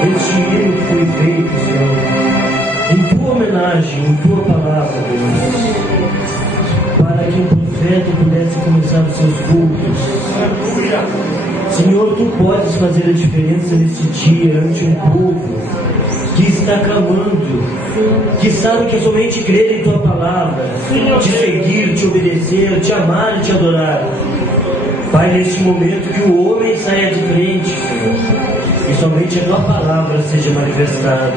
Este hino foi feito, Senhor, em tua homenagem, em tua palavra, Deus, para que o profeta pudesse começar os seus cultos. Senhor, tu podes fazer a diferença neste dia ante um povo que está clamando, que sabe que é somente crer em tua palavra, te seguir, te obedecer, te amar e te adorar. Pai, neste momento que o homem saia de frente, Senhor, e somente a tua palavra seja manifestada,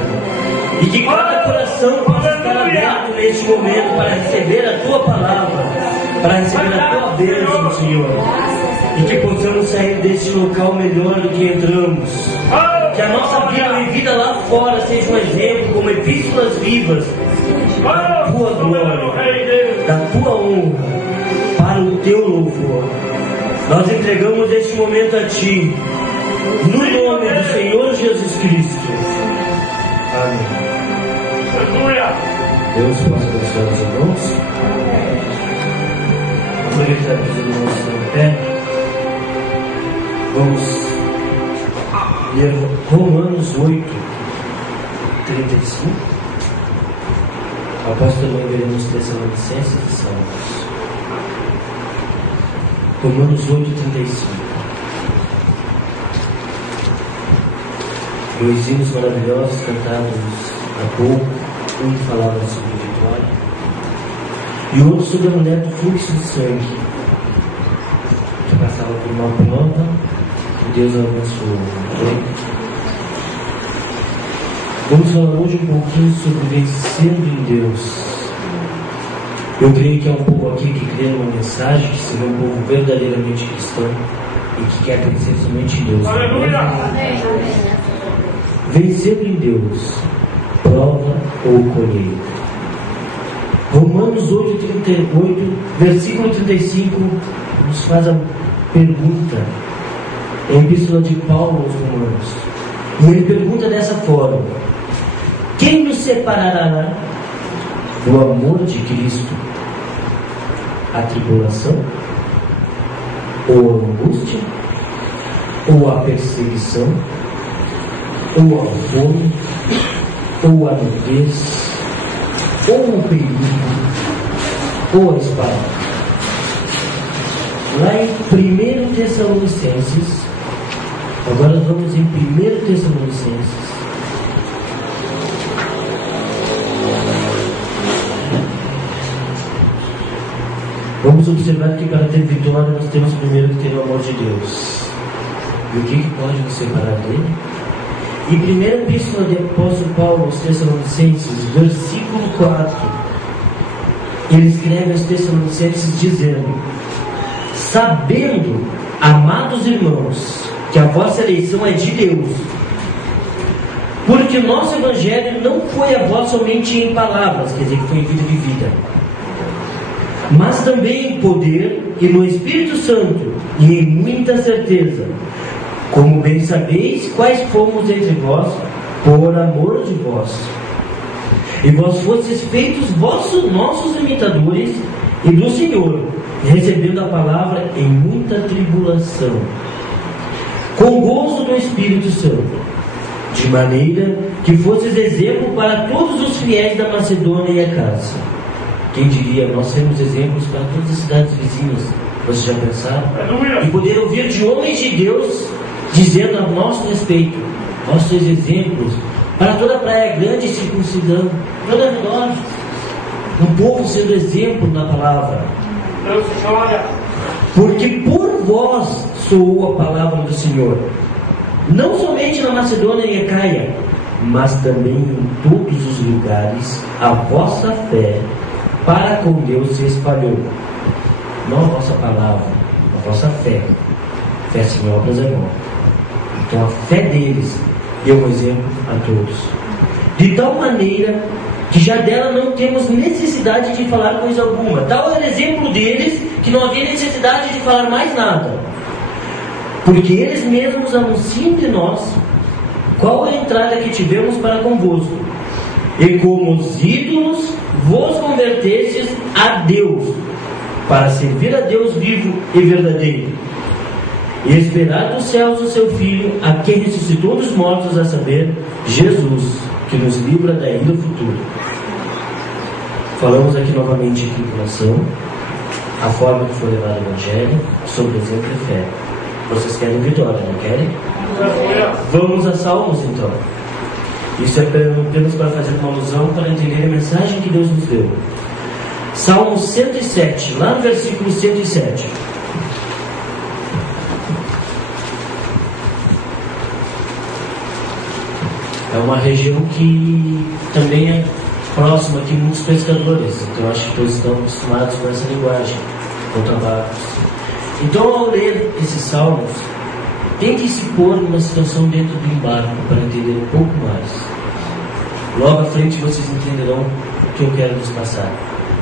e que cada coração possa estar aberto neste momento para receber a tua palavra, para receber a tua bênção, Senhor, e que possamos sair deste local melhor do que entramos, que a nossa vida e vida lá fora seja um exemplo como epístolas vivas da tua glória, da tua honra, para o teu louvor. Nós entregamos este momento a ti, no nome do Senhor Jesus Cristo. Amém. Deus possa abençoar os irmãos. Aproveitar que os irmãos estão em pé. Vamos ler Romanos 8, 35. Após também veremos Tessalonicenses e Salmos. Romanos 8, 35. Dois hinos maravilhosos cantados há pouco, um falava sobre vitória e o outro sobre a mulher do fluxo de sangue, que passava por uma prova e Deus a abençoou. Vamos falar hoje um pouquinho sobre vencendo em Deus. Eu creio que há um povo aqui que crê numa mensagem, que seja um povo verdadeiramente cristão e que quer vencer somente em Deus. Vencendo em Deus, prova ou colheita. Romanos 8, 38, versículo 35, nos faz a pergunta, é a epístola de Paulo aos Romanos. E ele pergunta dessa forma: quem nos separará do amor de Cristo? A tribulação? Ou a angústia? Ou a perseguição? Ou a fome? Ou a nudez? Ou o perigo? Ou a espada? Lá em 1 Tessalonicenses, agora vamos em 1 Tessalonicenses, vamos observar que para ter vitória nós temos primeiro que ter o amor de Deus. E o que pode nos separar dele? Em 1 Epístola do Apóstolo Paulo aos Tessalonicenses, versículo 4, ele escreve aos Tessalonicenses dizendo: sabendo, amados irmãos, que a vossa eleição é de Deus, porque o nosso Evangelho não foi a vós somente em palavras, quer dizer, que foi em vida vivida, mas também em poder e no Espírito Santo e em muita certeza, como bem sabeis quais fomos entre vós por amor de vós. E vós fostes feitos nossos imitadores e do Senhor, recebendo a palavra em muita tribulação, com gozo do Espírito Santo, de maneira que fostes exemplo para todos os fiéis da Macedônia e Acácia. Quem diria, nós sermos exemplos para todas as cidades vizinhas? Vocês já pensaram? E poder ouvir de homens de Deus dizendo a nosso respeito: vós sois exemplos para toda a Praia Grande e circuncidão, toda a redor, um povo sendo exemplo na palavra. Porque por vós soou a palavra do Senhor, não somente na Macedônia e Acaia, mas também em todos os lugares a vossa fé para com Deus se espalhou. Não a vossa palavra, a vossa fé. Fé sem obras é morta. Então a fé deles deu um exemplo a todos, de tal maneira que já dela não temos necessidade de falar coisa alguma. Tal era o exemplo deles, que não havia necessidade de falar mais nada, porque eles mesmos anunciam de nós qual a entrada que tivemos para convosco, e como os ídolos vos convertestes a Deus, para servir a Deus vivo e verdadeiro, e esperar dos céus o seu Filho, a quem ressuscitou dos mortos, a saber, Jesus, que nos livra da ira futura. Falamos aqui novamente de tribulação, a forma que foi levado o Evangelho, sobre exemplo e fé. Vocês querem vitória, não querem? Vamos a Salmos então. Isso é apenas para fazer uma alusão, para entender a mensagem que Deus nos deu. Salmo 107, lá no versículo 107. É uma região que também é próxima aqui de muitos pescadores, então acho que todos estão acostumados com essa linguagem, com barcos. Então, ao ler esses salmos, tente se pôr numa situação dentro de um barco para entender um pouco mais. Logo à frente vocês entenderão o que eu quero lhes passar.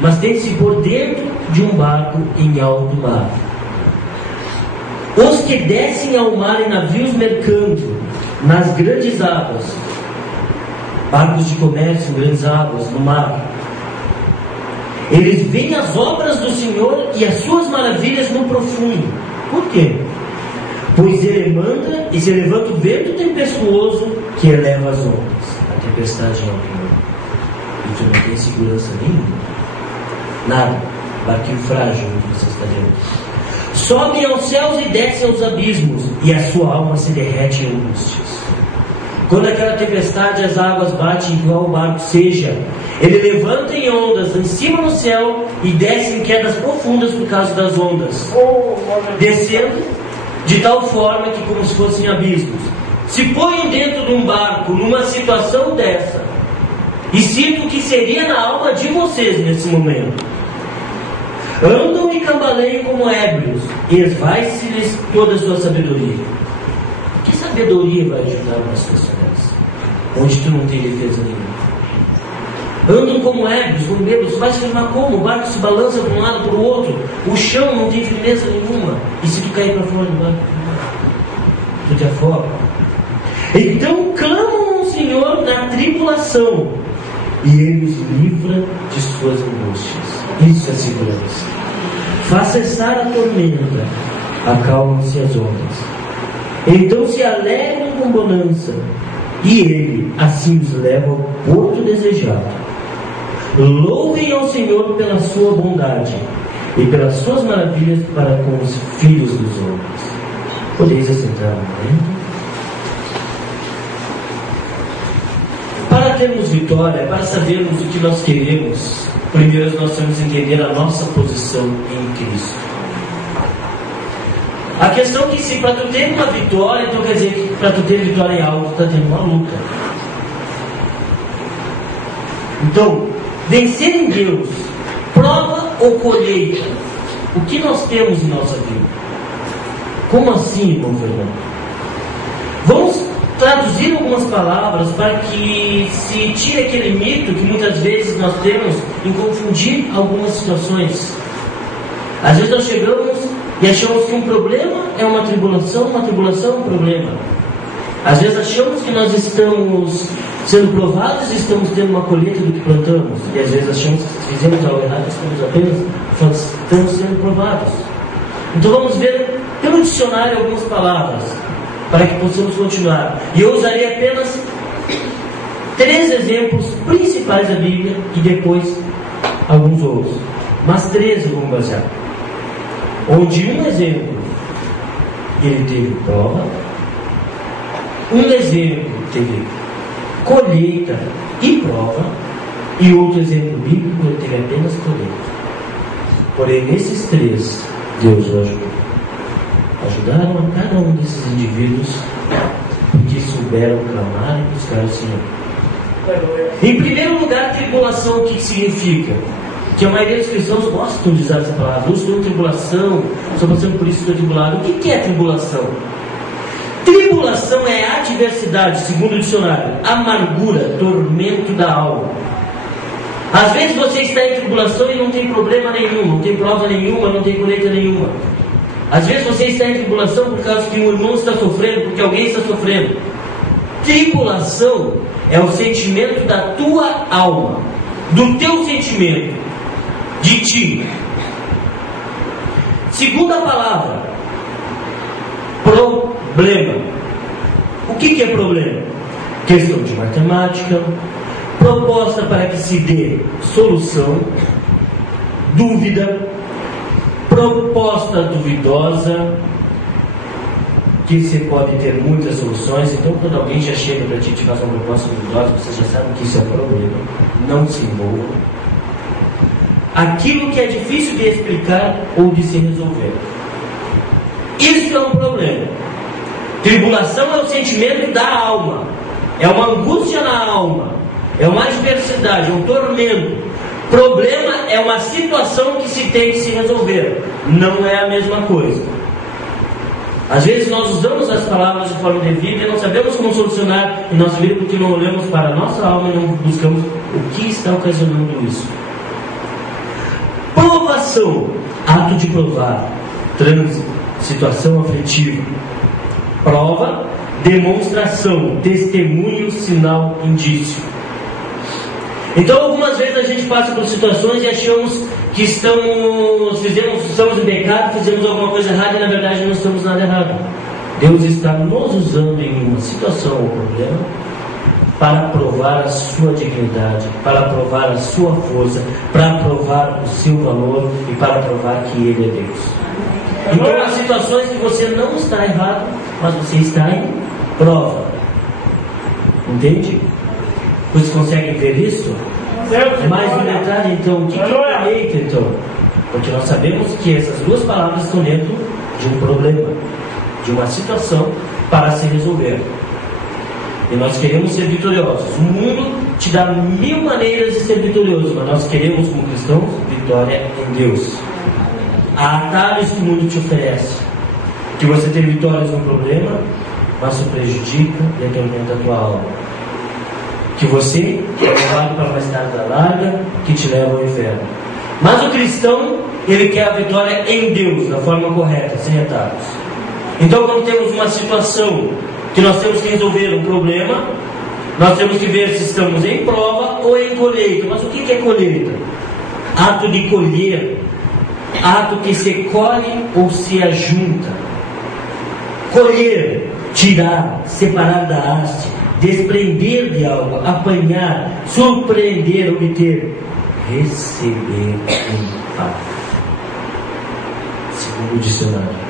Mas tente se pôr dentro de um barco em alto mar. Os que descem ao mar em navios mercando nas grandes águas, barcos de comércio em grandes águas, no mar, eles veem as obras do Senhor e as suas maravilhas no profundo. Por quê? Pois Ele manda e se levanta o vento tempestuoso que eleva as ondas. A tempestade é alto mar. E tu não tem segurança nenhuma. Nada. Barquinho frágil onde você está dentro. Sobem aos céus e descem aos abismos, e a sua alma se derrete em angústias. Quando aquela tempestade, as águas batem igual o barco seja, ele levanta em ondas em cima no céu e desce em quedas profundas por causa das ondas, descendo de tal forma que como se fossem abismos. Se põem dentro de um barco numa situação dessa e sinto o que seria na alma de vocês nesse momento. Andam e cambaleiam como ébrios, e esvai-se-lhes toda a sua sabedoria. Que sabedoria vai ajudar numa situação dessa, onde tu não tem defesa nenhuma? Andam como ébrios, como bêbados, vai se firmar como? O barco se balança de um lado para o outro, o chão não tem firmeza nenhuma, e se tu cair para fora do barco, tu te afoga. Então clamam ao Senhor na tribulação, e Ele os livra de suas angústias. Isso é segurança. Faz cessar a tormenta, acalmam-se as ondas. Então se alegram com bonança, e Ele assim os leva ao porto desejado. Louvem ao Senhor pela sua bondade e pelas suas maravilhas para com os filhos dos homens. Podeis assentar um momento. Para termos vitória, para sabermos o que nós queremos, primeiro nós temos que entender a nossa posição em Cristo. A questão é que se para tu ter uma vitória, então quer dizer que para tu ter vitória em algo, tu está tendo uma luta. Então, vencer em Deus, prova ou colheita? O que nós temos em nossa vida? Como assim, irmão Fernando? Vamos traduzir algumas palavras para que se tire aquele mito que muitas vezes nós temos em confundir algumas situações. Às vezes nós chegamos e achamos que um problema é uma tribulação é um problema. Às vezes achamos que nós estamos sendo provados e estamos tendo uma colheita do que plantamos. E às vezes achamos que se fizemos algo errado, estamos sendo provados. Então vamos ver pelo dicionário algumas palavras para que possamos continuar. E eu usarei apenas 3 exemplos principais da Bíblia e depois alguns outros. Mas 3 eu vou basear. Onde um exemplo ele teve prova, um exemplo teve colheita e prova, e outro exemplo bíblico ele teve apenas colheita. Porém, nesses 3, Deus o ajudou. Ajudaram a cada um desses indivíduos porque souberam clamar e buscar o Senhor. Em primeiro lugar, tribulação, o que significa? Que a maioria dos cristãos gostam de usar essa palavra. Eu estou em tribulação, estou passando por isso, estou tribulado. O que é tribulação? Tribulação é adversidade, segundo o dicionário, amargura, tormento da alma. Às vezes você está em tribulação e não tem problema nenhum, não tem prova nenhuma, não tem colheita nenhuma. Às vezes você está em tribulação por causa que um irmão está sofrendo, porque alguém está sofrendo. Tribulação é o sentimento da tua alma, do teu sentimento, de ti. Segunda palavra, problema. O que é problema? Questão de matemática, proposta para que se dê solução, dúvida, proposta duvidosa, que você pode ter muitas soluções. Então, quando alguém já chega para ti e te faz uma proposta duvidosa, você já sabe que isso é um problema. Não se envolva. Aquilo que é difícil de explicar ou de se resolver, isso é um problema. Tribulação é o sentimento da alma, é uma angústia na alma, é uma adversidade, é um tormento. Problema é uma situação que se tem que se resolver, não é a mesma coisa. Às vezes nós usamos as palavras de forma devida e não sabemos como solucionar em nossa vida porque não olhamos para a nossa alma e não buscamos o que está ocasionando isso. Provação, ato de provar, trânsito, situação afetiva. Prova, demonstração, testemunho, sinal, indício. Então algumas vezes a gente passa por situações e achamos que estamos em pecado, fizemos alguma coisa errada e na verdade não estamos nada errado. Deus está nos usando em uma situação ou problema para provar a sua dignidade, para provar a sua força, para provar o seu valor e para provar que Ele é Deus. Então há situações que você não está errado, mas você está em prova. Entende? Vocês conseguem ver isso? Mais um detalhe, então, o que é colheita, então? Porque nós sabemos que essas duas palavras estão dentro de um problema, de uma situação para se resolver. E nós queremos ser vitoriosos. O mundo te dá 1000 maneiras de ser vitorioso, mas nós queremos, como cristãos, vitória em Deus. Há atalhos que o mundo te oferece, que você tem vitórias no problema, mas se prejudica e atormenta a tua alma. Que você é levado para uma estrada larga que te leva ao inferno. Mas o cristão, ele quer a vitória em Deus, da forma correta, sem atalhos. Então, quando temos uma situação que nós temos que resolver um problema, nós temos que ver se estamos em prova ou em colheita. Mas o que é colheita? Ato de colher, ato que se colhe ou se ajunta. Colher, tirar, separar da haste, desprender de algo, apanhar, surpreender, obter, receber em paz. Segundo o dicionário.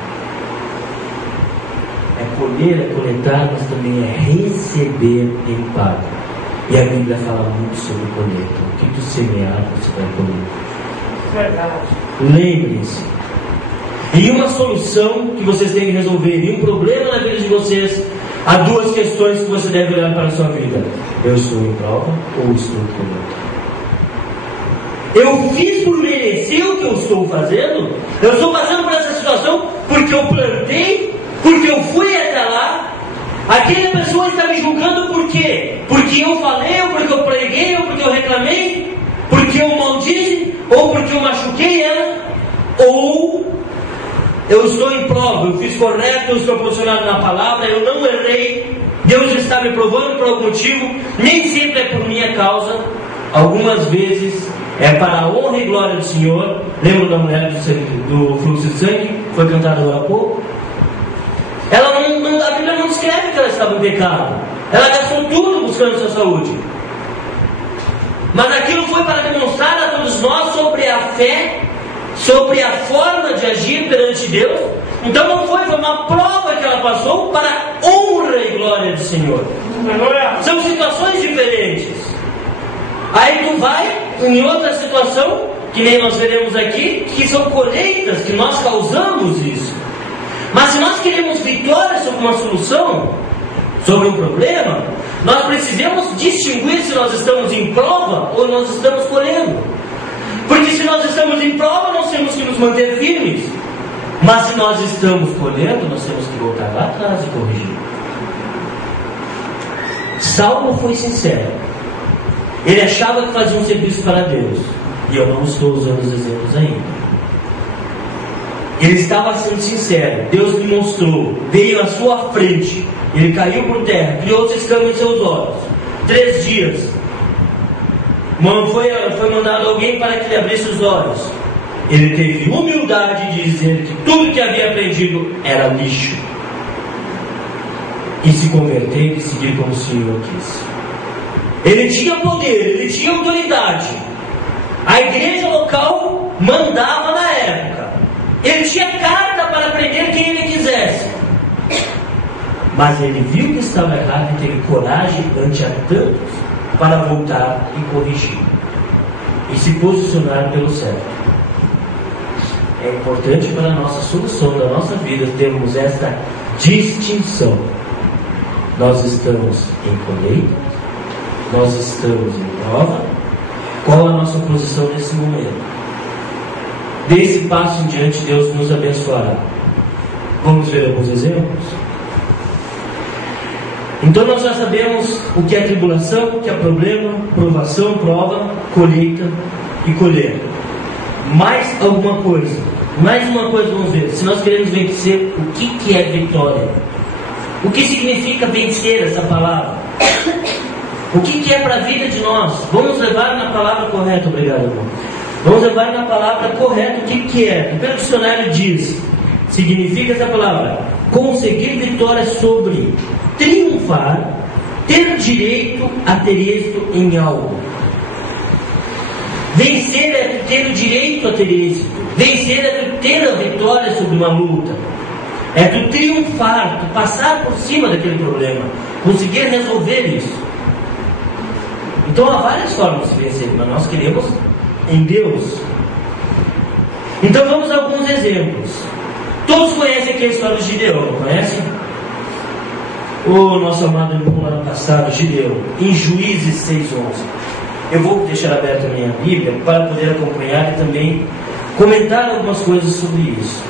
É colher, é coletar, mas também é receber em paz. E a Bíblia fala muito sobre colheita. O que tu semear, você vai colher. Verdade. Lembre-se. Em uma solução que vocês têm que resolver, em um problema na vida de vocês, há duas questões que você deve olhar para a sua vida. Eu estou em prova ou estou em colheita? Eu fiz por merecer o que eu estou fazendo? Eu estou passando por essa situação porque eu plantei? Porque eu fui até lá? Aquela pessoa está me julgando por quê? Porque eu falei, ou porque eu preguei, ou porque eu reclamei? Porque eu maldisse? Ou porque eu machuquei ela? Ou eu estou em prova, eu fiz correto, eu estou posicionado na palavra, eu não errei, Deus está me provando por algum motivo, nem sempre é por minha causa, algumas vezes é para a honra e glória do Senhor. Lembra da mulher do fluxo de sangue? Foi cantado agora há pouco. A Bíblia não descreve que ela estava em pecado, ela gastou tudo buscando sua saúde, mas aquilo foi para demonstrar a todos nós sobre a fé, sobre a forma de agir perante Deus. Então não foi uma prova que ela passou para a honra e glória do Senhor. São situações diferentes. Aí tu vai em outra situação, que nem nós veremos aqui, que são colheitas, que nós causamos isso. Mas se nós queremos vitória sobre uma solução, sobre um problema, nós precisamos distinguir se nós estamos em prova ou nós estamos colhendo. Porque se nós estamos em prova, nós temos que nos manter firmes. Mas se nós estamos colhendo, nós temos que voltar lá atrás e corrigir. Saulo foi sincero. Ele achava que fazia um serviço para Deus. E eu não estou usando os exemplos ainda. Ele estava sendo sincero. Deus lhe mostrou. Veio à sua frente. Ele caiu por terra. Criou-se escama em seus olhos. 3 dias. Foi mandado alguém para que lhe abrisse os olhos. Ele teve humildade de dizer que tudo que havia aprendido era lixo. e se converter e seguir como o Senhor quis. Ele tinha poder, ele tinha autoridade. A igreja local mandava na época. Ele tinha carta para prender quem ele quisesse. Mas ele viu que estava errado e teve coragem ante a tantos para voltar e corrigir. E se posicionar pelo certo. É importante para a nossa solução da nossa vida termos esta distinção. Nós estamos em colheita, nós estamos em prova. Qual a nossa posição nesse momento? Desse passo em diante, Deus nos abençoará. Vamos ver alguns exemplos? Então nós já sabemos o que é tribulação, o que é problema, provação, prova, colheita e colher. Mais alguma coisa, mais uma coisa vamos ver. Se nós queremos vencer, o que é vitória? O que significa vencer essa palavra? O que é para a vida de nós? Vamos levar na palavra correta, obrigado, irmão. Vamos levar na palavra correta o que é. Pelo dicionário diz, significa essa palavra: conseguir vitória sobre, triunfar, ter direito a ter êxito em algo. Vencer é ter o direito a ter êxito. Vencer é ter a vitória sobre uma luta. É tu triunfar, tu passar por cima daquele problema, conseguir resolver isso. Então há várias formas de vencer, mas nós queremos em Deus. Então vamos a alguns exemplos. Todos conhecem aqui a história de Gideão, não conhecem? O nosso amado irmão ano passado, Gideão, em Juízes 6:11. Eu vou deixar aberta a minha Bíblia para poder acompanhar e também comentar algumas coisas sobre isso.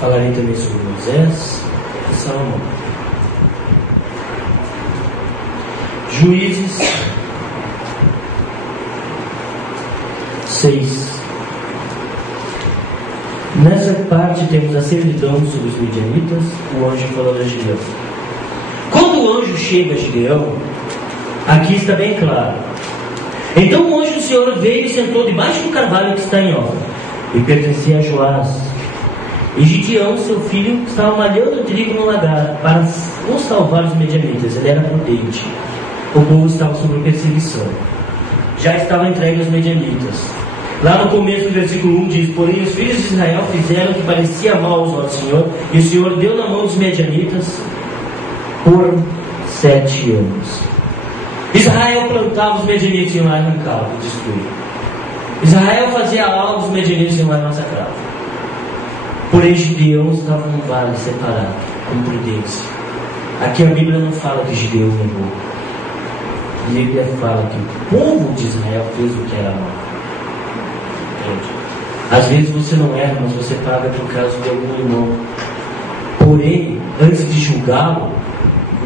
Falarei também sobre Moisés e Salomão. Juízes 6. Nessa parte temos a servidão sobre os midianitas, o anjo falando a Gideão. Quando o anjo chega a Gideão, aqui está bem claro. Então o anjo do Senhor veio e sentou debaixo do carvalho que está em Ofra, e pertencia a Joás. E Gideão, seu filho, estava malhando o trigo no lagar para não salvar os medianitas. Ele era prudente. O povo estava sob perseguição. Já estava entregue aos medianitas. Lá no começo do versículo 1 diz: porém os filhos de Israel fizeram o que parecia mal aos olhos do Senhor, e o Senhor deu na mão dos medianitas por 7 anos. Israel plantava, os medianitas iam lá e arrancavam e destruíam. Israel fazia algo, os medianitas iam lá e massacravam. Porém Gideão estava num vale separado, com prudência. Aqui a Bíblia não fala que Gideão errou. A Bíblia fala que o povo de Israel fez o que era mal. Às vezes você não erra, mas você paga por causa de algum irmão. Porém, antes de julgá-lo,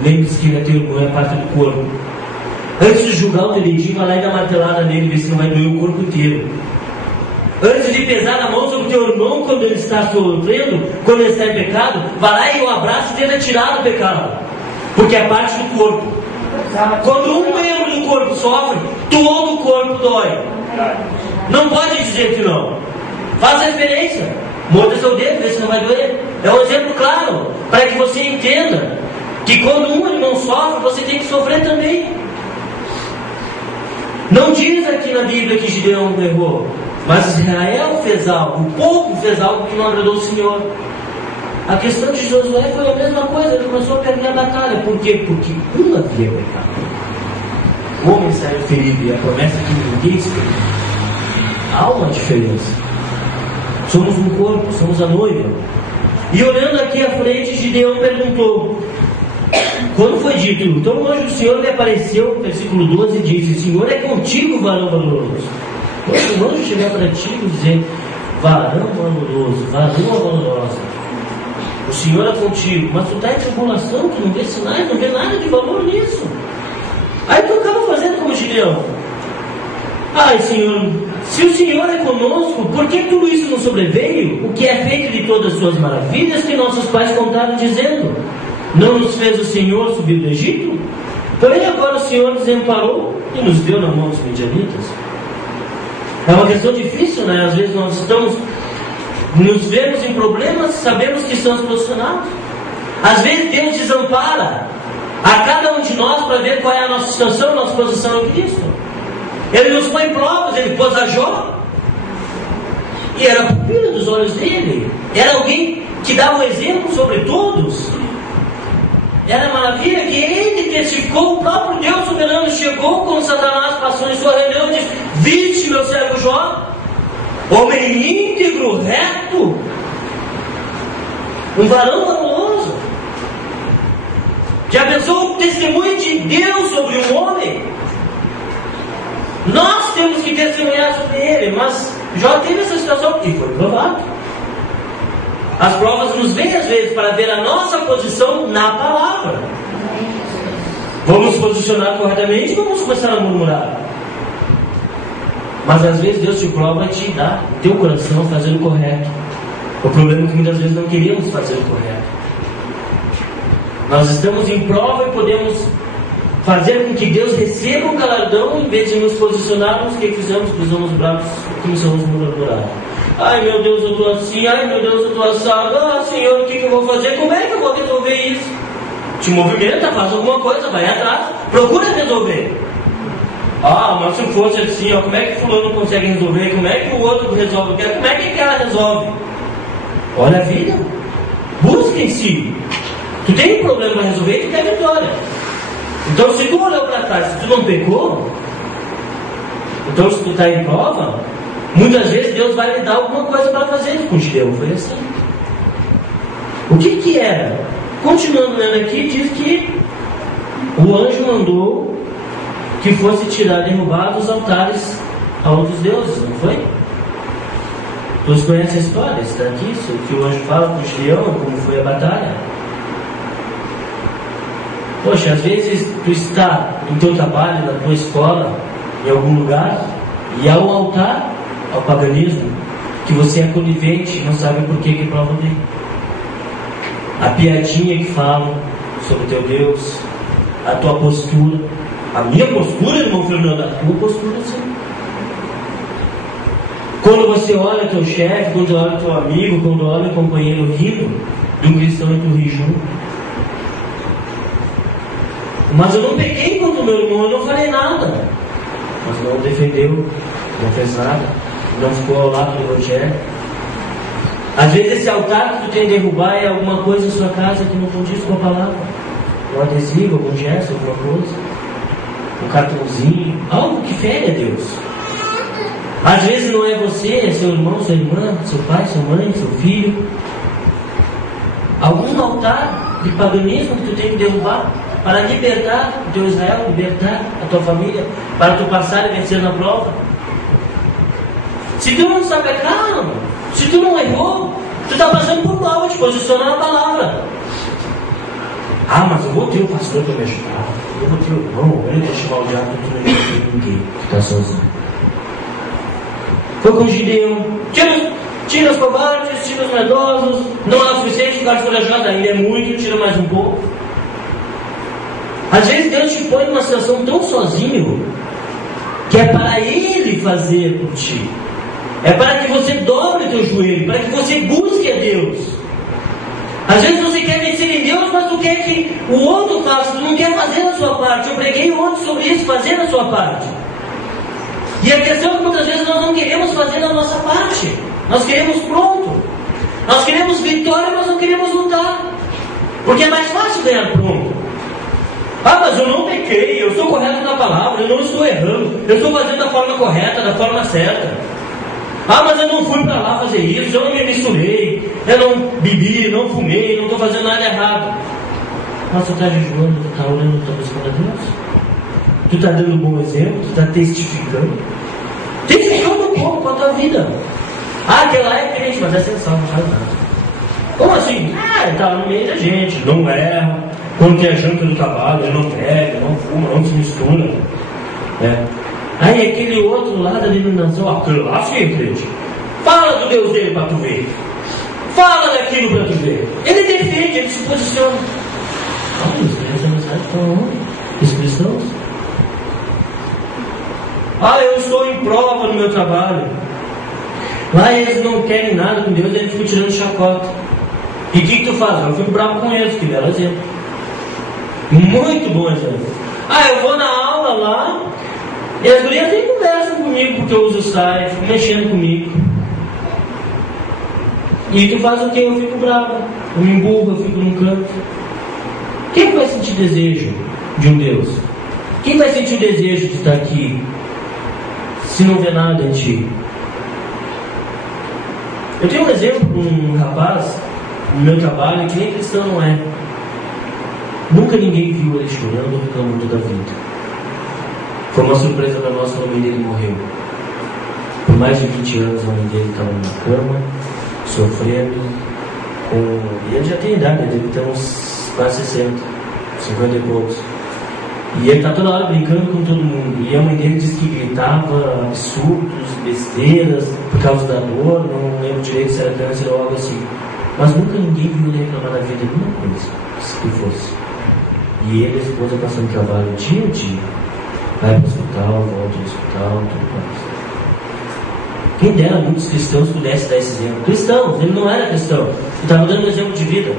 lembre-se que ele é teu irmão, é parte do corpo. Antes de julgar o teu dedinho, vai lá e dá martelada nele, vê se não vai doer o corpo inteiro. Antes de pesar na mão sobre o teu irmão quando ele está sofrendo, quando ele está em pecado, vai lá e o abraço e tenta tirar do pecado, porque é parte do corpo. Quando um membro do corpo sofre, todo o corpo dói. Não pode dizer que não. Faz referência. Morda seu dedo, vê se não vai doer. É um exemplo claro, para que você entenda que quando um irmão sofre, você tem que sofrer também. Não diz aqui na Bíblia que Gideão errou, mas Israel fez algo, o povo fez algo que não agradou o Senhor. A questão de Josué foi a mesma coisa, ele começou a perder a batalha. Por quê? Porque um havia pecado. O homem saiu ferido e a promessa que ninguém se feriu. Há uma diferença. Somos um corpo, somos a noiva. E olhando aqui à frente, Gideão perguntou. Quando foi dito, então o anjo do Senhor lhe apareceu, versículo 12, e disse: o Senhor é contigo, varão valoroso. Quando o anjo chegar para ti e dizer: varão valoroso, varão valorosa, o Senhor é contigo, mas tu está em tribulação, tu não vê sinais, não vê nada de valor nisso. Aí tu acaba fazendo como Gideão. Ai, Senhor, se o Senhor é conosco, por que tudo isso não sobreveio? O que é feito de todas as suas maravilhas que nossos pais contaram dizendo: não nos fez o Senhor subir do Egito? Porém agora o Senhor nos amparou e nos deu na mão dos midianitas. É uma questão difícil, né? Às vezes nós nos vemos em problemas, sabemos que estamos posicionados. Às vezes Deus desampara a cada um de nós para ver qual é a nossa situação, a nossa posição em Cristo. Ele nos põe em provas, ele pôs a Jó. E era pupila dos olhos dele. Era alguém que dava um exemplo sobre todos. Era maravilha que ele testificou, o próprio Deus soberano chegou quando Satanás passou em sua reunião e disse: viste meu servo Jó, homem íntegro, reto, um varão valoroso. Já pensou o testemunho de Deus sobre um homem? Nós temos que testemunhar sobre ele, mas Jó teve essa situação e foi provado. As provas nos vêm às vezes para ver a nossa posição na palavra. Vamos posicionar corretamente, vamos começar a murmurar. Mas às vezes Deus te prova e te dá o teu coração fazendo o correto. O problema é que muitas vezes não queríamos fazer o correto. Nós estamos em prova e podemos fazer com que Deus receba um galardão, em vez de nos posicionarmos, o que fizemos? Cruzamos os braços e começamos a murmurar. Ai meu Deus, eu estou assim, ai meu Deus, eu estou assado. Ah Senhor, o que eu vou fazer? Como é que eu vou resolver isso? Te movimenta, faz alguma coisa, vai atrás, procura resolver. Ah, mas se fosse assim, ó, como é que fulano consegue resolver? Como é que o outro resolve? Como é que ela resolve? Olha a vida, busca em si. Tu tem um problema para resolver e tu quer vitória. Então se tu olhou para trás, se tu não pecou, então se tu está em prova, muitas vezes Deus vai lhe dar alguma coisa para fazer. Com Gideão foi assim. O que era? Continuando lendo aqui, diz que o anjo mandou que fosse derrubar dos altares a outros deuses, não foi? Todos conhecem a história, está aqui, isso que o anjo fala com Gideão, como foi a batalha. Poxa, às vezes tu está no teu trabalho, na tua escola, em algum lugar, e há um altar ao paganismo, que você é conivente e não sabe por que prova dele. A piadinha que falam sobre teu Deus, a tua postura, a minha postura, irmão Fernando, a tua postura sim. Quando você olha teu chefe, quando olha teu amigo, quando olha o companheiro rindo, de um cristão e tu ri junto. Mas eu não peguei contra o meu irmão, eu não falei nada. Mas não defendeu, não fez nada, não ficou ao lado do Evangelho. Às vezes esse altar que tu tem que derrubar é alguma coisa em sua casa que não condiz com a palavra. Um adesivo, algum gesto, alguma coisa. Um cartãozinho, algo que fere a Deus. Às vezes não é você, é seu irmão, sua irmã, seu pai, sua mãe, seu filho. Algum altar de paganismo que tu tem que derrubar para libertar o teu Israel, libertar a tua família, para tu passar e vencer na prova. Se tu não sabe pecar, se tu não errou, tu está passando por prova de posicionar a palavra. Ah, mas eu vou ter o pastor para me ajudar. Eu vou ter o irmão, ele vai chamar o diabo, tu não tem ninguém, tu está sozinho. Foi com Gideão. Tira os covardes, tira os medrosos. Não é o suficiente, ficar descorajado ainda é muito, tira mais um pouco. Às vezes Deus te põe numa situação tão sozinho que é para Ele fazer por ti. É para que você dobre o teu joelho, para que você busque a Deus. Às vezes você quer vencer em Deus, mas tu quer que o outro faça, tu não quer fazer a sua parte. Eu preguei ontem sobre isso, fazer a sua parte. E a questão é que muitas vezes nós não queremos fazer a nossa parte. Nós queremos pronto. Nós queremos vitória, mas não queremos lutar. Porque é mais fácil ganhar pronto. Ah, mas eu não pequei, eu sou correto na palavra, eu não estou errando, eu estou fazendo da forma correta, da forma certa. Ah, mas eu não fui para lá fazer isso, eu não me misturei, eu não bebi, não fumei, não estou fazendo nada errado. Mas tu está jejuando, tu está olhando, tu está buscando a Deus? Tu está dando um bom exemplo, tu está testificando. Testificando como com a tua vida? Ah, aquela é crente, mas é sensação, não faz nada. Como assim? Ah, ele está no meio da gente, não erra. Quando tem a janta do trabalho, ele não pega, não fuma, não se mistura. Aí aquele outro lá da denominação, aquele lá sim, crente. Fala do Deus dele para tu ver. Fala daquilo para tu ver. Ele defende, ele se posiciona. Olha, os crentes da mensagem estão onde? Os cristãos. Eu estou em prova no meu trabalho. Lá eles não querem nada com Deus, eles ficam tirando chacota. E o que tu faz? Eu fico bravo com eles, que belo exemplo. Muito bom exemplo. Eu vou na aula lá, e as gurias nem conversam comigo porque eu uso o site, ficam mexendo comigo. E tu faz o que? Eu fico bravo, eu me emburro, eu fico num canto. Quem vai sentir desejo de um Deus? Quem vai sentir o desejo de estar aqui se não vê nada em ti? Eu tenho um exemplo de um rapaz no meu trabalho que nem cristão não é. Nunca ninguém viu ele chorando ou reclamando da vida. Foi uma surpresa para nós quando a mãe dele morreu. Por mais de 20 anos a mãe dele estava na cama, sofrendo. E ele já tem idade, ele deve ter uns quase 60, 50 e poucos. E ele está toda hora brincando com todo mundo. E a mãe dele disse que gritava absurdos, besteiras, por causa da dor. Não lembro direito se era câncer ou algo assim. Mas nunca ninguém viu ele reclamar da vida, nenhuma coisa, se fosse. E ele e a esposa passando trabalho dia a dia. Vai para o hospital, volta ao hospital, tudo mais. Quem dera muitos cristãos pudessem dar esse exemplo. Cristãos, ele não era cristão. Ele estava dando um exemplo de vida.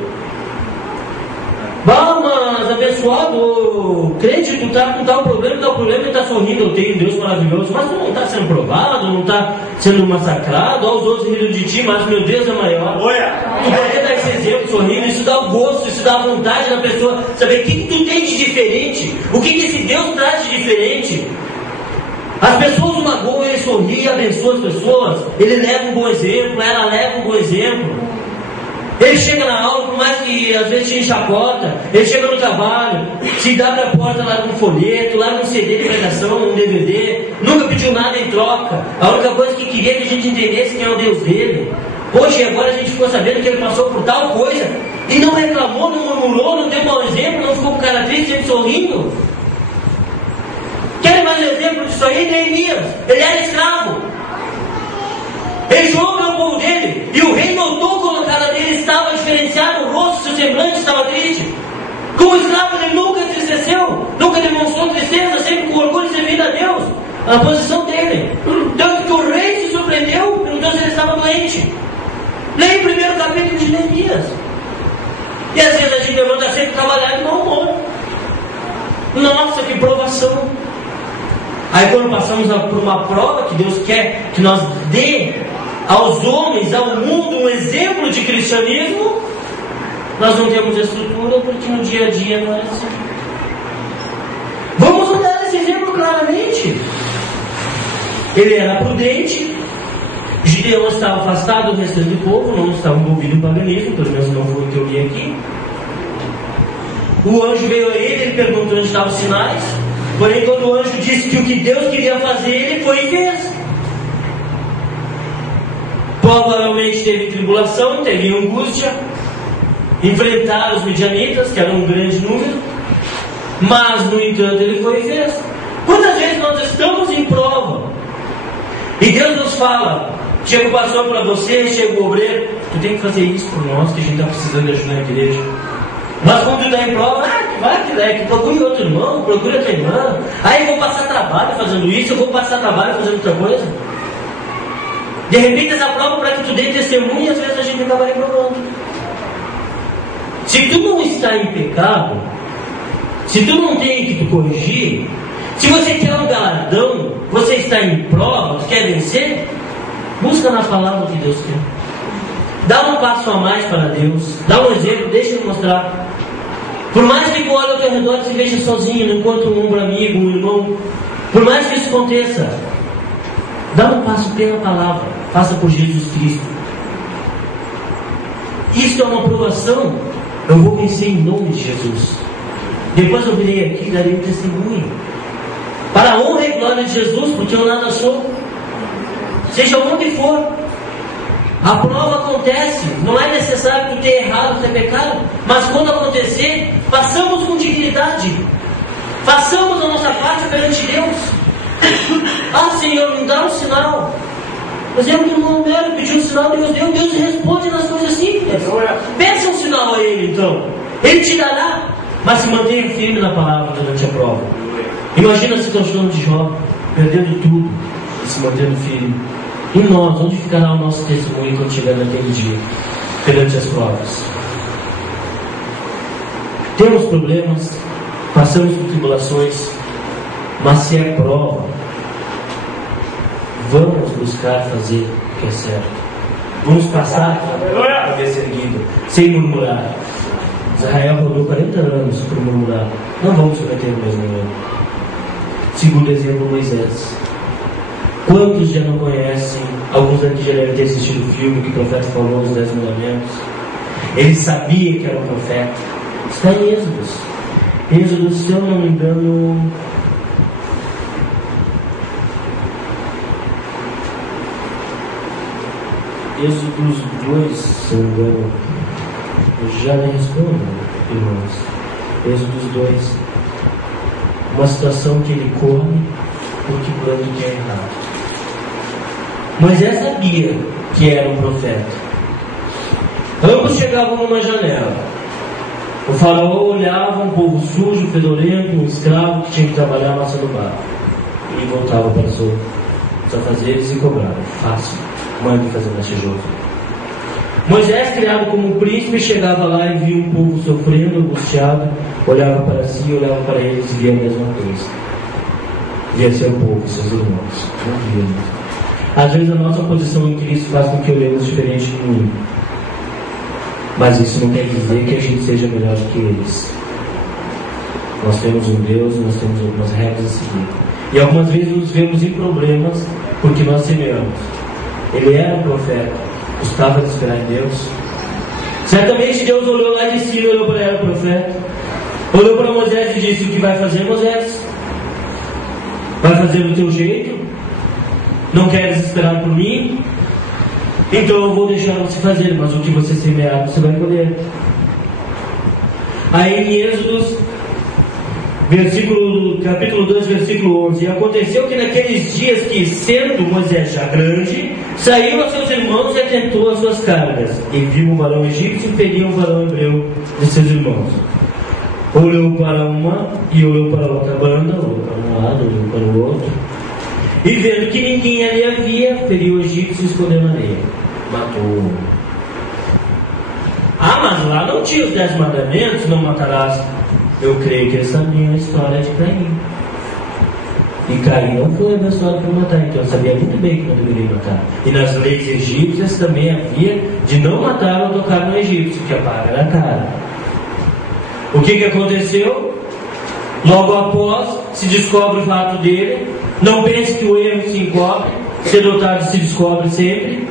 Mas abençoado, crente, tu está com tal problema e está sorrindo, eu tenho um Deus maravilhoso, mas tu não está sendo provado, não está sendo massacrado, os outros rindo de ti, mas meu Deus é maior. Tu pode dar esse exemplo sorrindo, isso dá o gosto, isso dá a vontade da pessoa saber o que tu tem de diferente, o que esse Deus traz de diferente. As pessoas o magoam, ele sorri, abençoa as pessoas, ele leva um bom exemplo, ela leva um bom exemplo. Ele chega na aula, por mais que às vezes tinha chacota, ele chega no trabalho, se dá para a porta, larga um folheto, larga um CD de pregação, um DVD, nunca pediu nada em troca. A única coisa que queria que a gente entendesse quem é o Deus dele. Hoje, agora a gente ficou sabendo que ele passou por tal coisa, e não reclamou, não murmurou, não deu mau exemplo, não ficou com cara triste, sempre sorrindo. Querem mais um exemplo disso aí? Neemias, ele era escravo. Ele chorou pelo povo dele, e o rei notou como a cara dele estava diferenciada, o rosto, seu semblante estava triste. Como escravo, ele nunca entristeceu, nunca demonstrou tristeza, sempre com orgulho servindo a Deus, na posição dele. Tanto que o rei se surpreendeu, perguntando se ele estava doente. Leia o primeiro capítulo de Neemias. E às vezes a gente levanta sempre trabalhar e não humor. Nossa, que provação! Aí quando passamos por uma prova que Deus quer que nós dê aos homens, ao mundo, um exemplo de cristianismo, nós não temos estrutura porque no dia a dia não é assim. Vamos olhar esse exemplo claramente. Ele era prudente, Gideão estava afastado do restante do povo, não estava envolvido no paganismo, pelo menos não foi o que eu li aqui. O anjo veio a ele perguntou onde estavam os sinais. Porém, quando o anjo disse que o que Deus queria fazer, ele foi e fez. Provavelmente teve tribulação, teve angústia, enfrentar os midianitas, que eram um grande número, mas, no entanto, ele foi e fez. Quantas vezes nós estamos em prova e Deus nos fala, chega o pastor para você, chega o obreiro, tu tem que fazer isso por nós, que a gente está precisando de ajuda na igreja. Mas quando tu está em prova, que procure outro irmão, procure outra irmã. Aí eu vou passar trabalho fazendo isso, eu vou passar trabalho fazendo outra coisa. De repente essa prova para que tu dê testemunho, e às vezes a gente acaba reprovando. Se tu não está em pecado, se tu não tem que tu corrigir, se você quer um galardão, você está em prova, tu quer vencer, busca na palavra que Deus quer. Dá um passo a mais para Deus, dá um exemplo, deixa Ele mostrar. Por mais que tu olhe ao teu redor e se veja sozinho, não encontre um ombro amigo, um irmão, por mais que isso aconteça, dá um passo pela palavra, faça por Jesus Cristo. Isso é uma aprovação, eu vou vencer em nome de Jesus. Depois eu virei aqui e darei um testemunho, para a honra e glória de Jesus, porque eu nada sou, seja onde for. A prova acontece, não é necessário tu ter errado, ter pecado, mas quando acontecer, façamos com dignidade, façamos a nossa parte perante Deus. Senhor, me dá um sinal. Por exemplo, o irmão Homero pediu um sinal, Deus deu, Deus responde nas coisas simples. Peça um sinal a Ele então, Ele te dará, mas se mantenha firme na palavra durante a prova. Imagina a situação de Jó. perdendo tudo e se mantendo firme. E nós, onde ficará o nosso testemunho quando chegar naquele dia, perante as provas? Temos problemas, passamos por tribulações, mas se é prova, vamos buscar fazer o que é certo. Vamos passar a cabeça erguida, sem murmurar. Israel rodou 40 anos por murmurar. Não vamos cometer o mesmo erro. Segundo exemplo, Moisés. Quantos já não conhecem? Alguns aqui já devem ter assistido o filme que o profeta falou, os 10 mandamentos. Ele sabia que era um profeta. Está em Êxodo. Êxodo, se eu não me engano, Êxodo 2, se não me engano. Eu já nem respondo, irmãos. Êxodo 2. Uma situação que ele come porque o plano que é errado. Moisés sabia que era um profeta. Ambos chegavam numa janela. O faraó olhava um povo sujo, fedorento, um escravo que tinha que trabalhar amassando barro. E voltava para os afazeres e cobrava. Fácil. Mande fazer na tijolo. Moisés, criado como príncipe, chegava lá e via um povo sofrendo, angustiado, olhava para si, olhava para eles e via a mesma coisa. Via seu povo, seus irmãos. Não via. Às vezes a nossa posição em Cristo faz com que olhemos diferente do mundo. Mas isso não quer dizer que a gente seja melhor que eles. Nós temos um Deus, nós temos algumas regras a seguir. E algumas vezes nos vemos em problemas porque nós semeamos. Ele era um profeta, gostava de esperar em Deus. Certamente Deus olhou lá de cima, olhou para ele, o profeta. Olhou para Moisés e disse: o que vai fazer, Moisés? Vai fazer do teu jeito? Não queres esperar por mim? Então eu vou deixar você fazer, mas o que você semear, você vai colher. Aí em Êxodo, capítulo 2, versículo 11: e aconteceu que naqueles dias que, sendo Moisés já grande, saiu a seus irmãos e atentou as suas cargas, e viu um varão egípcio e feria um varão hebreu de seus irmãos. Olhou para uma e olhou para a outra banda, olhou para um lado, olhou para o outro, e vendo que ninguém ali havia, feriu o egípcio e escondeu na areia. Matou. Ah, mas lá não tinha os 10 mandamentos, não matarás. Eu creio que eles sabiam a história de Caim. E Caim não foi abençoado por matar, então eu sabia muito bem que não deveria matar. E nas leis egípcias também havia de não matar ou tocar no egípcio, que a paga era cara. O que aconteceu? Logo após, se descobre o fato dele. Não pense que o erro se encobre, cedo ou tarde se descobre sempre.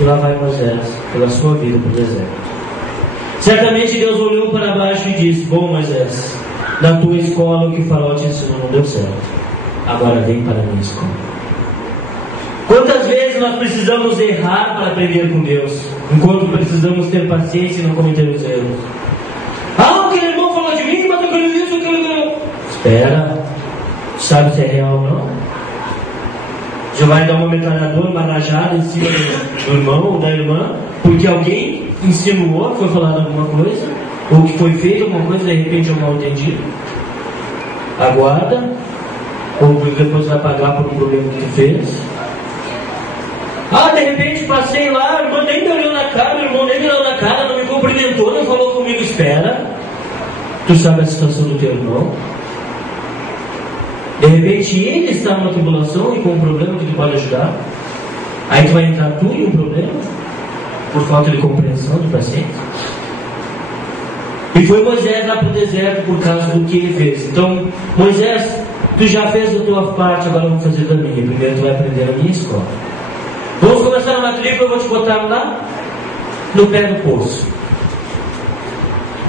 E lá vai Moisés, pela sua vida para o deserto. Certamente Deus olhou para baixo e disse: bom, Moisés, na tua escola o que o faraó te ensinou não deu certo. Agora vem para a minha escola. Quantas vezes nós precisamos errar para aprender com Deus, enquanto precisamos ter paciência e não cometer os erros? Ah, aquele irmão falou de mim, mas aquele isso, aquele... Espera, sabe se é real ou não? Já vai dar uma metralhadora, uma rajada em cima do irmão ou da irmã, porque alguém insinuou que foi falado alguma coisa, ou que foi feito alguma coisa, de repente é um mal entendido. Aguarda, ou depois vai pagar por um problema que tu fez. Ah, de repente passei lá, a irmã nem me olhou na cara, o irmão nem me olhou na cara, não me cumprimentou, não falou comigo. Espera, tu sabe a situação do teu irmão? De repente ele está numa tribulação e com um problema que tu pode ajudar. Aí tu vai entrar tu em um problema por falta de compreensão, de paciência. E foi Moisés lá para o deserto por causa do que ele fez. Então, Moisés, tu já fez a tua parte, agora vamos fazer da minha. Primeiro tu vai aprender a minha escola. Vamos começar uma tribo, eu vou te botar lá no pé do poço,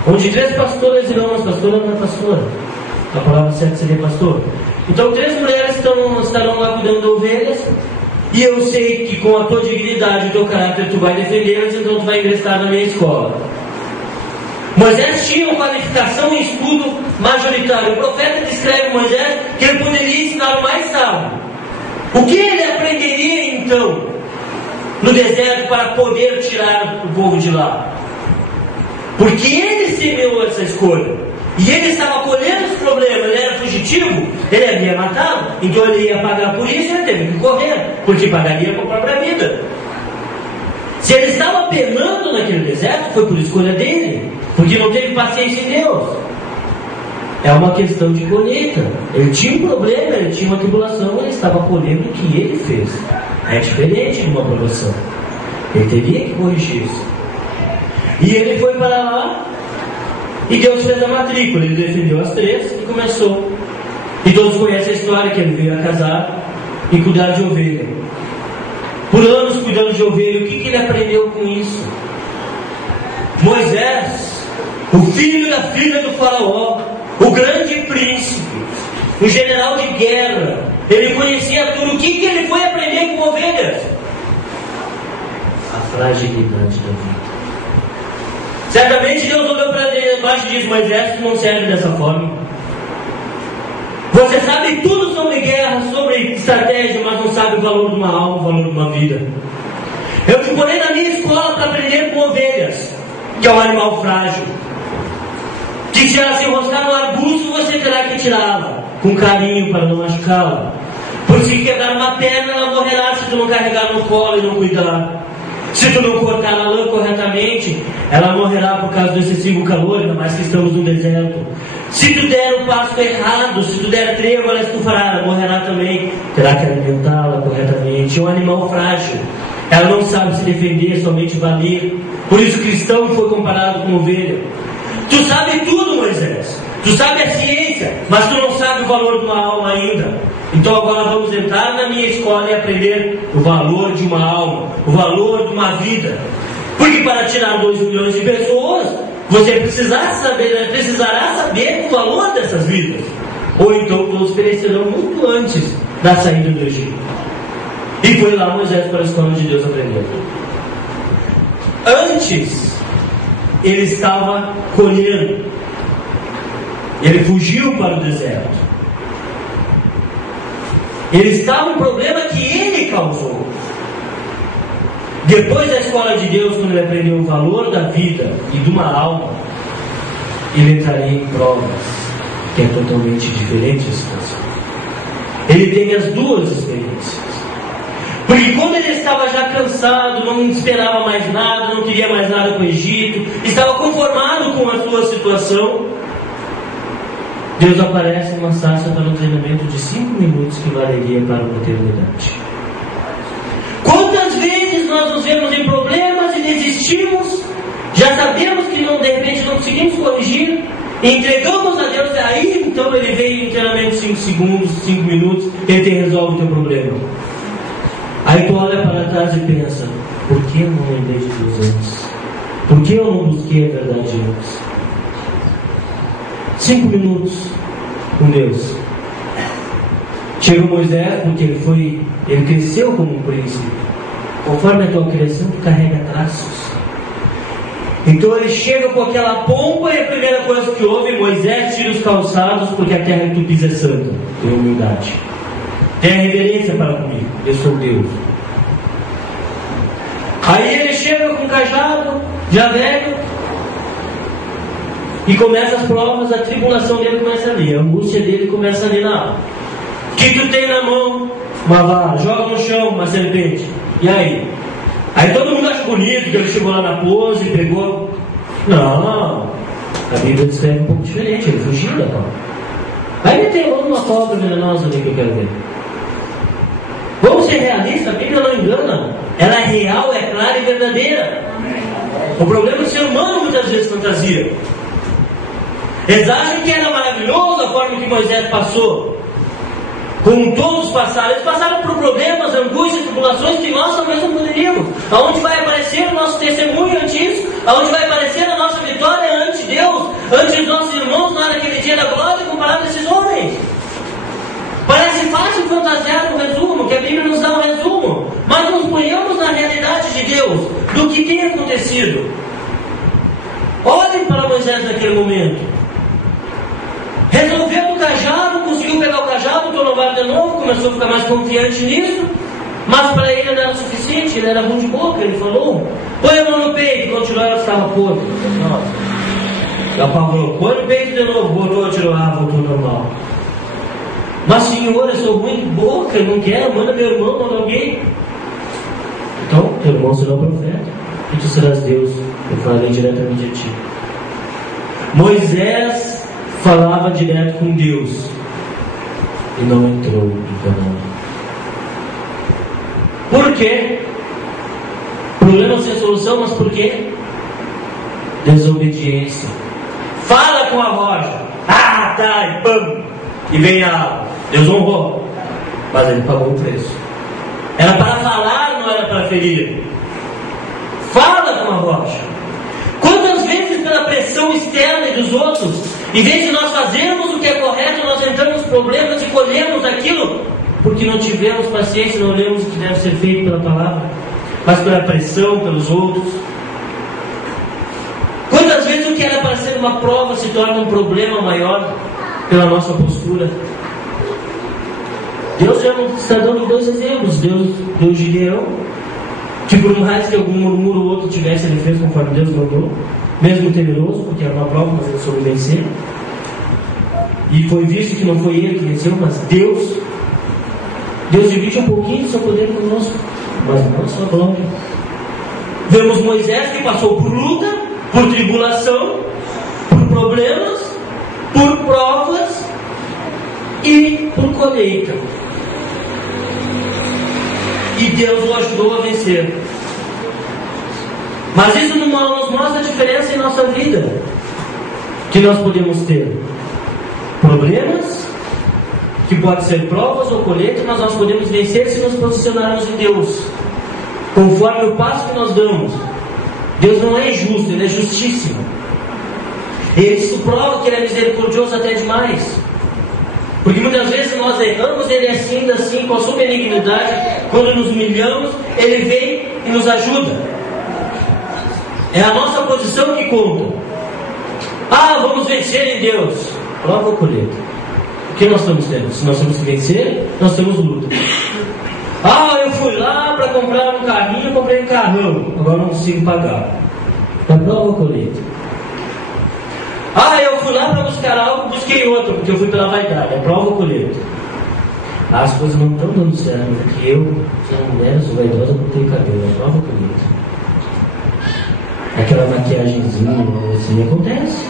onde 3 pastoras irão. As pastoras não é pastora, a palavra certa seria pastor. Então 3 mulheres estarão lá cuidando de ovelhas. E eu sei que com a tua dignidade e o teu caráter tu vai defendê-las, então tu vai ingressar na minha escola. Moisés tinha uma qualificação em estudo majoritário. O profeta descreve Moisés que ele poderia ensinar o mais sábio. O que ele aprenderia então no deserto para poder tirar o povo de lá? Porque ele semeou essa escolha. E ele estava colhendo os problemas, ele era fugitivo, ele havia matado, então ele ia pagar por isso e ele teve que correr, porque pagaria com a própria vida. Se ele estava penando naquele deserto, foi por escolha dele, porque não teve paciência em Deus. É uma questão de colheita. Ele tinha um problema, ele tinha uma tribulação, ele estava colhendo o que ele fez. É diferente de uma aprovação. Ele teria que corrigir isso. E ele foi para lá, e Deus fez a matrícula. Ele defendeu as 3 e começou. E todos conhecem a história, que ele veio a casar e cuidar de ovelha. Por anos cuidando de ovelha, o que ele aprendeu com isso? Moisés, o filho da filha do faraó, o grande príncipe, o general de guerra, ele conhecia tudo. O que ele foi aprender com ovelhas? A fragilidade da vida. Certamente Deus olhou para baixo e disse: Moisés, tu não serve dessa forma. Você sabe tudo sobre guerra, sobre estratégia, mas não sabe o valor de uma alma, o valor de uma vida. Eu te porei na minha escola para aprender com ovelhas, que é um animal frágil, que se ela se enroscar no arbusto, você terá que tirá-la com carinho para não machucá-la. Porque se quebrar uma perna, ela morrerá se tu não carregar no colo e não cuidar. Se tu não cortar a lã corretamente, ela morrerá por causa do excessivo calor, ainda mais que estamos no deserto. Se tu der o pasto errado, se tu der trevo, ela estufará, ela morrerá também. Terá que alimentá-la corretamente. É um animal frágil. Ela não sabe se defender, somente valer. Por isso o cristão foi comparado com ovelha. Tu sabe tudo, Moisés. Tu sabe a ciência, mas tu não sabe o valor de uma alma ainda. Então agora vamos entrar na minha escola e aprender o valor de uma alma, o valor de uma vida. Porque para tirar 2 milhões de pessoas, você precisará saber o valor dessas vidas. Ou então todos perecerão muito antes da saída do Egito. E foi lá Moisés para a escola de Deus aprender. Antes, ele estava colhendo. Ele fugiu para o deserto. Ele estava um problema que ele causou. Depois da escola de Deus, quando ele aprendeu o valor da vida e de uma alma, ele entraria em provas, que é totalmente diferente a situação. Ele teve as 2 experiências. Porque quando ele estava já cansado, não esperava mais nada, não queria mais nada com o Egito, estava conformado com a sua situação, Deus aparece numa sarça para um treinamento de 5 minutos que valeria para uma eternidade. Quantas vezes nós nos vemos em problemas e desistimos, já sabemos que não, de repente não conseguimos corrigir, e entregamos a Deus, aí então ele veio em treinamento 5 segundos, 5 minutos, ele te resolve o teu problema. Aí tu olha para trás e pensa: por que eu não lembrei de Deus antes? Por que eu não busquei a verdade antes? 5 minutos com Deus. Chegou Moisés porque ele cresceu como um príncipe. Conforme a tua criação, tu carrega traços. Então ele chega com aquela pompa e a primeira coisa que ouve: Moisés, tira os calçados, porque a terra que tu pisa é santa. Tem humildade. Tenha reverência para comigo, eu sou Deus. Aí ele chega com o cajado, já velho, e começa as provas, a tribulação dele começa ali, a angústia dele começa ali na alma. O que tu tem na mão? Uma vara. Joga no chão uma serpente. E aí? Aí todo mundo acha bonito que ele chegou lá na pose e pegou. Não, a Bíblia descreve um pouco diferente, ele fugiu da cobra. Aí meteu a mão numa cobra venenosa ali que eu quero ver. Vamos ser realistas, a Bíblia não engana. Ela é real, é clara e verdadeira. O problema é que o ser humano muitas vezes fantasia. Eles acham que era maravilhoso a forma que Moisés passou. Como todos passaram. Eles passaram por problemas, angústias, tribulações que nós também não poderíamos. Aonde vai aparecer o nosso testemunho ante isso? Aonde vai aparecer a nossa vitória ante Deus, ante os nossos irmãos lá naquele dia da glória, comparado a esses homens? Parece fácil fantasiar um resumo, que a Bíblia nos dá um resumo, mas nos ponhamos na realidade de Deus, do que tem acontecido. Olhem para Moisés naquele momento. Resolveu o cajado, conseguiu pegar o cajado, tronovar de novo, começou a ficar mais confiante nisso, mas para ele não era suficiente, ele era bom de boca, ele falou: põe a mão no peito, continuou, ela estava podre. E o Paulo falou, põe o peito de novo, voltou, tirou voltou normal. Mas senhor, eu sou ruim de boca, eu não quero, manda meu irmão, manda alguém. Então, teu irmão será o profeta, e tu serás Deus, eu falarei diretamente a ti. Moisés falava direto com Deus, e não entrou em Canaã. Por quê? Problema sem solução, mas por quê? Desobediência. Fala com a rocha. Tá, e pam, e vem a água. Deus honrou, mas ele pagou o preço. Era para falar, não era para ferir. Fala com a rocha. Quantas vezes pela pressão externa e dos outros, em vez de nós fazermos o que é correto, nós entramos nos problemas e colhemos aquilo, porque não tivemos paciência, não lemos o que deve ser feito pela palavra, mas pela pressão, pelos outros. Quantas vezes o que era para ser uma prova se torna um problema maior pela nossa postura? Deus já está dando 2 exemplos. Deus deu Gideão, que por mais que algum murmúrio ou outro tivesse, ele fez conforme Deus mandou, mesmo temeroso, porque era uma prova, mas ele soube vencer. E foi visto que não foi ele que venceu, mas Deus divide um pouquinho do seu poder conosco, mas não a sua glória. Vemos Moisés, que passou por luta, por tribulação, por problemas, por provas e por colheita. E Deus o ajudou a vencer. Mas isso não nos mostra a diferença em nossa vida que nós podemos ter. Problemas, que pode ser provas ou colheita, mas nós podemos vencer se nos posicionarmos em Deus, conforme o passo que nós damos. Deus não é injusto, Ele é justíssimo. Isso prova que Ele é misericordioso até demais. Porque muitas vezes nós erramos, Ele é assim, com a sua benignidade. Quando nos humilhamos, Ele vem e nos ajuda. É a nossa posição que conta. Vamos vencer em Deus. Prova ou colheita? O que nós estamos tendo? Se nós temos que vencer, nós temos luta. Eu fui lá para comprar um carrinho, comprei um carrão, agora não consigo pagar. É prova ou colheita? Eu fui lá para buscar algo, busquei outro, porque eu fui pela vaidade. É prova ou colheita? As coisas não estão dando certo, porque eu sou uma mulher, sou vaidosa, cortei o cabelo. É prova ou colheita? Aquela maquiagemzinha, assim, acontece.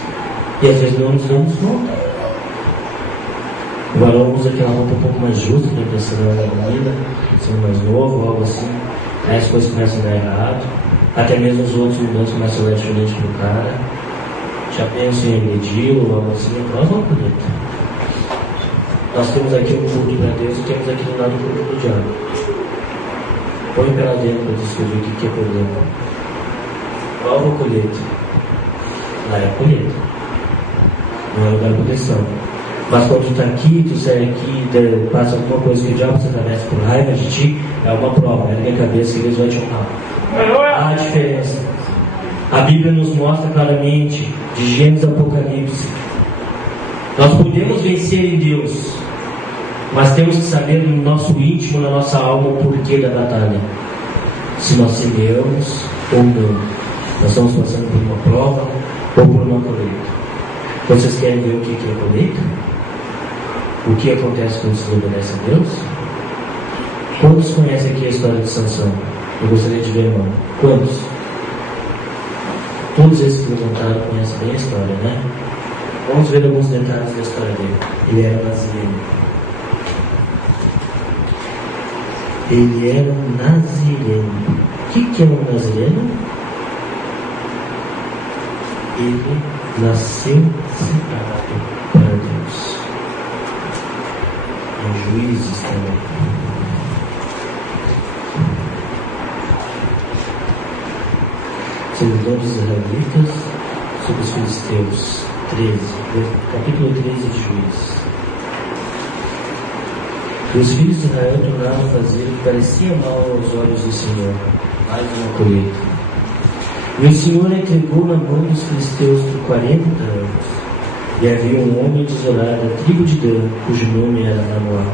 E às vezes não nos damos conta. O varão usa aquela roupa um pouco mais justa, que impressiona a vida, sendo mais novo, algo assim. Aí as coisas começam a dar errado. Até mesmo os outros mudanças começam a olhar diferente pro cara. Já pensam em agredir ou algo assim. É prova ou colheita? Nós temos aqui um culto para Deus e temos aqui do lado o culto do diabo. Põe pela dentro para descobrir o que é problema. Prova ou colheita? Lá é colheita. Não é lugar de proteção. Mas quando tu está aqui, tu sai aqui, passa alguma coisa que o diabo se atravessa por raiva de ti, é uma prova, ergue a cabeça que Deus vai te honrar. Há a diferença. A Bíblia nos mostra claramente, de Gênesis a Apocalipse. Nós podemos vencer em Deus, mas temos que saber no nosso íntimo, na nossa alma, o porquê da batalha. Se nós semeamos ou não. Nós estamos passando por uma prova ou por uma colheita. Vocês querem ver o que é colheita? O que acontece quando se obedece a Deus? Quantos conhecem aqui a história de Sansão? Eu gostaria de ver, irmão. Quantos? Todos esses que levantaram conhecem bem a história, né? Vamos ver alguns detalhes da história dele. Ele era nazireno. Ele era um nazireno. O que é um nazireno? Ele nasceu separado para Deus. Em Juízes também. Servidor dos israelitas sobre os filisteus. 13, capítulo 13 de Juízes. E os filhos de Israel tornaram a fazer o que parecia mal aos olhos do Senhor, mais uma colheita. E o Senhor entregou na mão dos filisteus por 40 anos. E havia um homem de Zorá, da tribo de Dan, cujo nome era Manoá.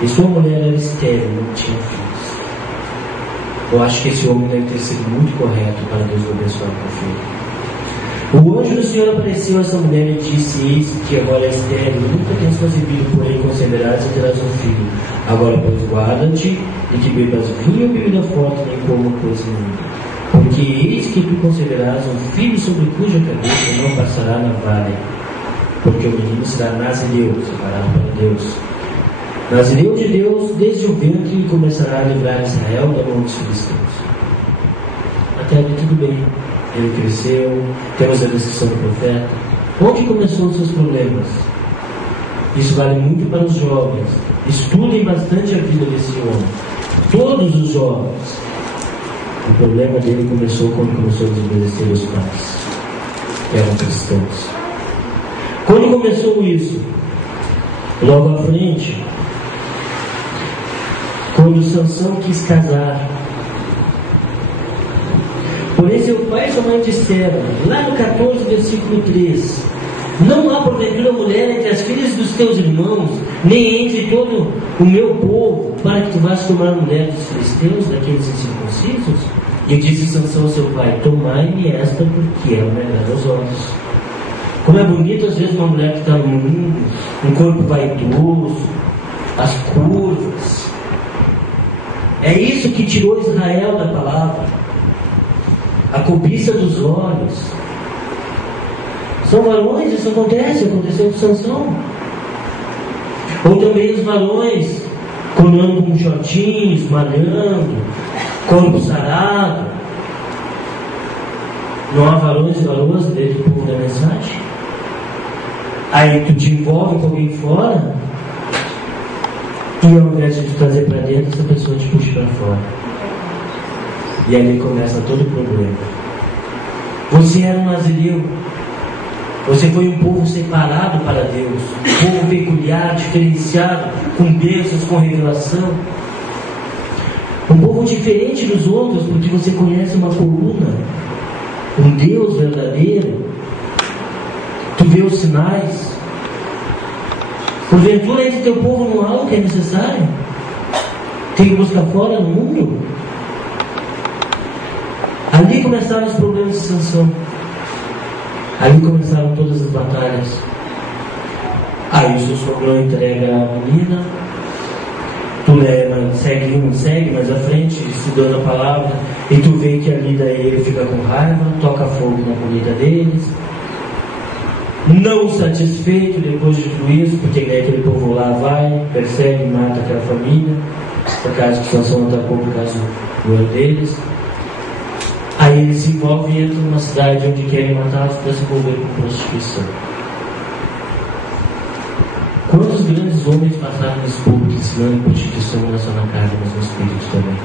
E sua mulher era estéril, não tinha filhos. Eu acho que esse homem deve ter sido muito correto para Deus o abençoar com o filho. O anjo do Senhor apareceu a essa mulher e disse: eis que agora é estéril, nunca tens concebido, porém conceberás e terás um filho. Agora, pois, guarda-te e que bebas vinho ou bebida forte, nem coma coisa nenhuma. Porque eis que tu conceberás um filho sobre cuja cabeça não passará navalha. Porque o menino será nazireu, separado para Deus. Nazireu de Deus desde o ventre e começará a livrar Israel da mão dos filisteus. Até ali tudo bem. Ele cresceu, temos a descrição do profeta. Onde começou os seus problemas? Isso vale muito para os jovens. Estudem bastante a vida desse homem. Todos os jovens. O problema dele começou quando começou a desobedecer os pais, que eram cristãos. Quando começou isso? Logo à frente, quando Sansão quis casar. Porém, seu pai e sua mãe disseram, lá no 14, versículo 3: não há porventura mulher entre as filhas dos teus irmãos, nem entre todo o meu povo, para que tu vás tomar a mulher dos filisteus, daqueles incircuncisos? E disse Sansão ao seu pai: tomai-me esta, porque ela me agrada aos olhos. Como é bonito às vezes uma mulher que está no mundo, um corpo vaidoso, as curvas. É isso que tirou Israel da palavra. A cobiça dos olhos. São varões, isso aconteceu com Sansão. Ou também os varões, quando andam com shortinhos, malhando, corpo sarado. Não há varões e varoas dentro do povo da mensagem. Aí tu te envolve com alguém fora, e ao invés de te trazer para dentro, essa pessoa te puxa para fora. E ali começa todo o problema. Você era um nazireu. Você foi um povo separado para Deus, um povo peculiar, diferenciado, com bênçãos, com revelação. Um povo diferente dos outros, porque você conhece uma coluna, um Deus verdadeiro. Tu vê os sinais. Porventura entre teu povo não há o que é necessário? Tem que buscar fora no mundo? Ali começaram os problemas de Sansão. Ali começaram todas as batalhas. Aí o seu sogro entrega a menina. Tu segue mais à frente, estudando a palavra. E tu vê que ali daí ele fica com raiva, toca fogo na comida deles. Não satisfeito depois de tudo isso, porque aquele povo lá vai, persegue e mata aquela família. Por causa que Sansão atacou por causa do erro deles. Aí ele se envolve e entra numa cidade onde querem matá-los para se envolver com prostituição. Quantos grandes homens passaram nesse público ensinando em prostituição não só na carne, mas no espírito também?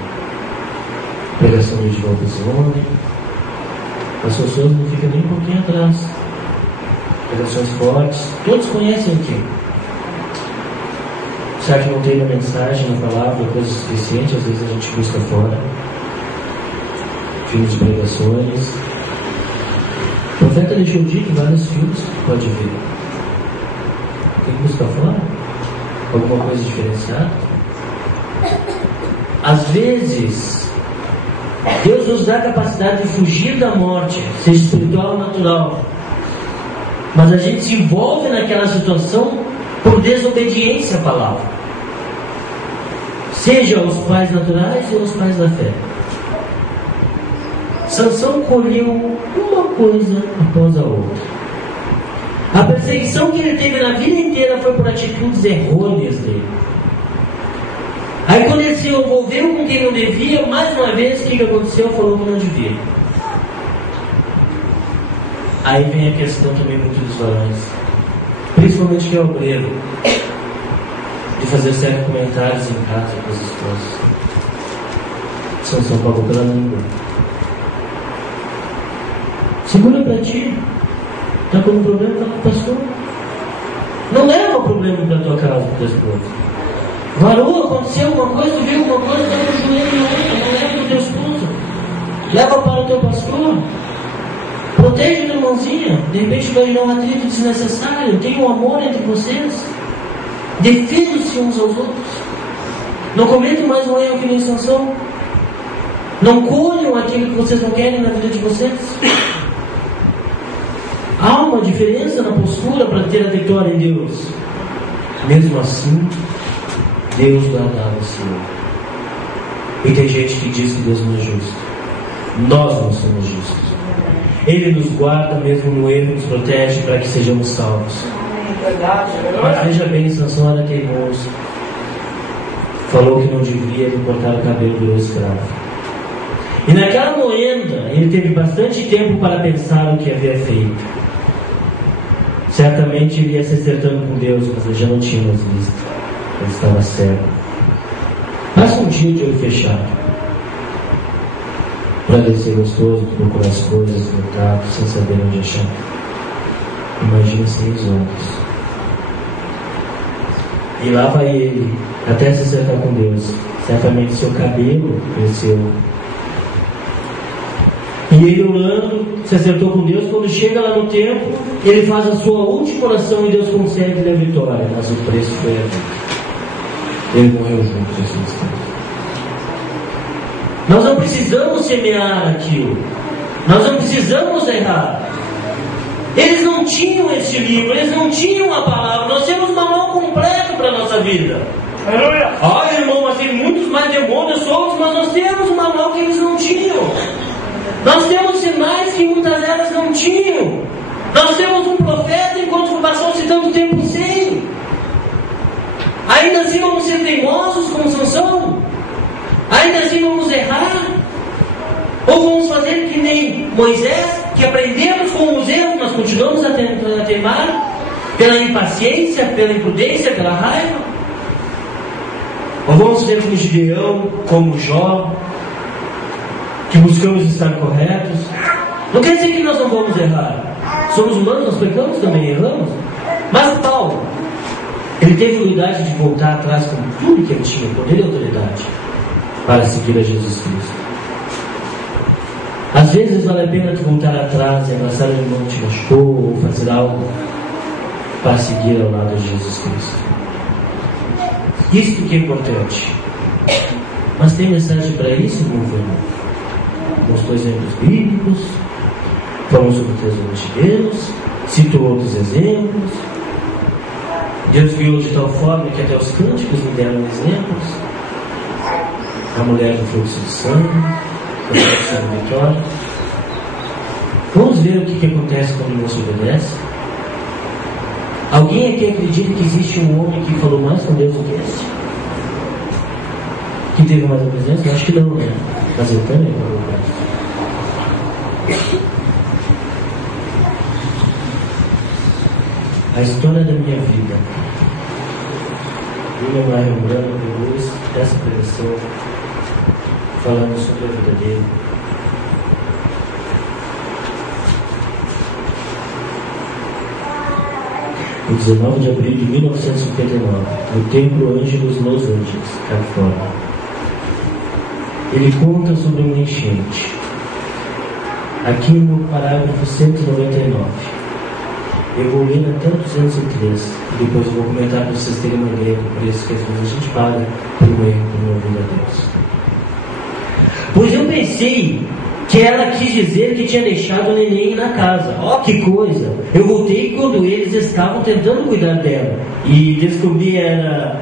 Pregação de João Pessoa, as pessoas não ficam nem um pouquinho atrás. Pregações fortes, todos conhecem o que? Será que não tem na mensagem, na palavra, coisa suficiente? Às vezes a gente busca fora. Filmes de pregações. O profeta deixou dito vários filmes que pode ver. Tem que buscar fora? Alguma coisa diferenciada? Às vezes, Deus nos dá a capacidade de fugir da morte, seja espiritual ou natural. Mas a gente se envolve naquela situação por desobediência à palavra. Seja aos pais naturais ou aos pais da fé. Sansão colheu uma coisa após a outra. A perseguição que ele teve na vida inteira foi por atitudes errôneas dele. Aí quando ele se envolveu com quem não devia, mais uma vez, o que aconteceu? Falou que não devia. Aí vem a questão também muito dos varões, principalmente que é obreiro, de fazer certos comentários em casa com as esposas. Sansão pagou pela língua. Segura pra ti. Está com um problema, está com o pastor. Não leva o problema para tua casa, para tua esposa. Varou, aconteceu alguma coisa, viu alguma coisa, está com o joelho na outra, não leva para o teu esposo. Leva para o teu pastor. Proteja a tua irmãzinha. De repente vai gerar um atrito desnecessário. Tenha um amor entre vocês. Defendam-se uns aos outros. Não cometam mais um erro que nem Sansão. Não colham aquilo que vocês não querem na vida de vocês. uma diferença na postura para ter a vitória em Deus. Mesmo assim, Deus guardava o Senhor. E tem gente que diz que Deus não é justo. Nós não somos justos. Ele nos guarda mesmo no erro, nos protege para que sejamos salvos. Mas veja bem, Sansão era teimoso. Falou que não devia lhe cortar o cabelo do escravo. E naquela moenda, ele teve bastante tempo para pensar o que havia feito. Certamente ele ia se acertando com Deus, mas ele já não tinha mais visto. Ele estava cego. Passa um dia de olho fechado. Para ele ser gostoso, procurar as coisas, voltar, sem saber onde achar. Imagina sem os olhos. E lá vai ele, até se acertar com Deus. Certamente seu cabelo cresceu. E ele orando, se acertou com Deus. Quando chega lá no templo, ele faz a sua última oração e Deus concede-lhe a vitória. Mas o preço foi a vida. Ele morreu junto nesse instante. Nós não precisamos semear aquilo. Nós não precisamos errar. Eles não tinham este livro, eles não tinham a palavra. Nós temos um manual completo para a nossa vida. Aleluia! Ah, irmão, mas tem muitos mais demônios soltos, mas nós temos um manual que eles não tinham. Nós temos sinais que muitas delas não tinham. Nós temos um profeta enquanto passou-se tanto tempo sem. Ainda assim vamos ser teimosos como Sansão? Ainda assim vamos errar? Ou vamos fazer que nem Moisés, que aprendemos com os erros, mas continuamos a teimar pela impaciência, pela imprudência, pela raiva? Ou vamos ser como Gideão, como Jó, que buscamos estar corretos? Não quer dizer que nós não vamos errar. Somos humanos, nós pecamos também, erramos. Mas Paulo, ele teve humildade de voltar atrás com tudo que ele tinha, poder e autoridade, para seguir a Jesus Cristo. Às vezes vale a pena tu voltar atrás e abraçar o irmão que te machucou, ou fazer algo para seguir ao lado de Jesus Cristo. Isso que é importante. Mas tem mensagem para isso, meu irmão? Mostrou exemplos bíblicos, falou sobre o tesouro de Deus, citou outros exemplos. Deus guiou de tal forma que até os cânticos me deram exemplos. A mulher do fluxo de sangue, a mulher da vitória. Vamos ver o que acontece quando não se obedece. Alguém aqui acredita que existe um homem que falou mais com Deus do que este? Que teve mais a presença? Eu acho que não, né? Mas eu também falou mais. A história da minha vida. William Marion Branham depois dessa pregação, falando sobre a vida dele. Em 19 de abril de 1959, no Templo Ângelos, Los Angeles, Califórnia. Ele conta sobre uma enchente. Aqui no parágrafo 199. Eu vou ler até o 203 e depois eu vou comentar para vocês terem uma ideia do preço que às vezes a gente paga por um erro, por não ouvir a Deus. Pois eu pensei que ela quis dizer que tinha deixado o neném na casa. Ó, que coisa! Eu voltei quando eles estavam tentando cuidar dela e descobri ela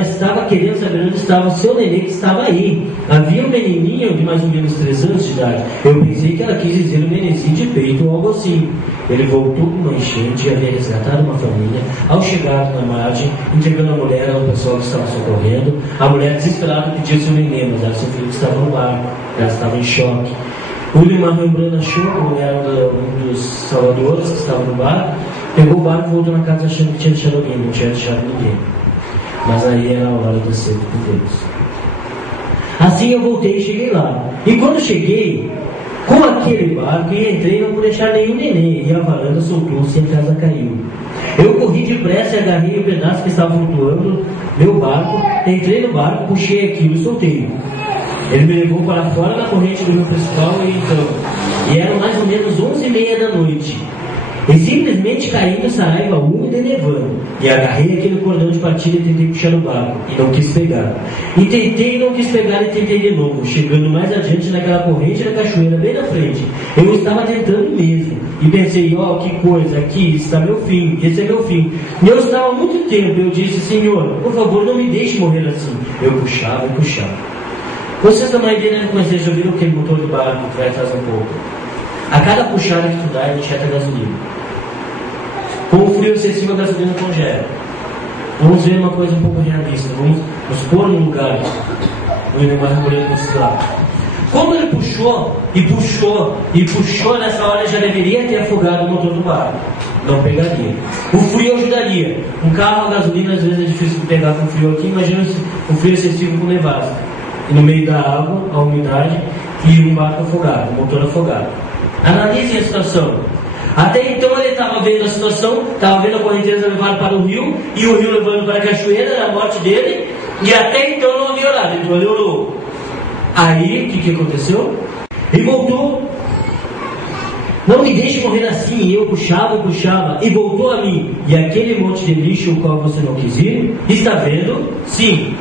estava querendo saber onde estava o seu neném que estava aí. Havia um menininho de mais ou menos 3 anos de idade. Eu pensei que ela quis dizer um nenenzinho de peito ou algo assim. Ele voltou com uma enchente e havia resgatado uma família. Ao chegar na margem, entregando a mulher ao pessoal que estava socorrendo, a mulher desesperada pedia seu neném, mas era seu filho que estava no barco. Ela estava em choque. William Marion Branham achou que a mulher era um dos salvadores que estava no barco, pegou o barco e voltou na casa achando que tinha deixado alguém, não tinha deixado ninguém. Mas aí era a hora de ser com Deus. Assim eu voltei e cheguei lá. E quando cheguei, com aquele barco, e entrei não por deixar nenhum neném, e a varanda soltou-se e a casa caiu. Eu corri depressa e agarrei o pedaço que estava flutuando meu barco, entrei no barco, puxei aquilo e soltei. Ele me levou para fora da corrente do rio principal e eram mais ou menos 11h30 da noite. E simplesmente caindo essa raiva úmida e nevando, e agarrei aquele cordão de partilha e tentei puxar o barco, e não quis pegar. E tentei e não quis pegar, e tentei de novo, chegando mais adiante naquela corrente da cachoeira, bem na frente. Eu estava tentando mesmo, e pensei, ó, que coisa, aqui está meu fim, esse é meu fim. E eu estava há muito tempo, eu disse, Senhor, por favor, não me deixe morrer assim. Eu puxava e puxava. Vocês da maioria devem conhecer, já viram aquele motor de barco que vai atrás um pouco. A cada puxada que tu dá, ele injeta gasolina. Com o frio excessivo, a gasolina congela. Vamos ver uma coisa um pouco realista. Vamos nos pôr no lugar do mais bonito possível. Como ele puxou, e puxou, e puxou, nessa hora já deveria ter afogado o motor do barco. Não pegaria. O frio ajudaria. Um carro a gasolina às vezes é difícil de pegar com frio aqui. Imagina o frio excessivo com nevasca. E no meio da água, a umidade, e um barco afogado, um motor afogado. Analisem a situação. Até então ele estava vendo a situação, estava vendo a correnteza levar para o rio, e o rio levando para a cachoeira, era a morte dele, e até então não havia orado, então ele orou. Aí, o que aconteceu? Ele voltou. Não me deixe morrer assim. E eu puxava e puxava, e voltou a mim. E aquele monte de lixo, o qual você não quis ir, está vendo? Sim.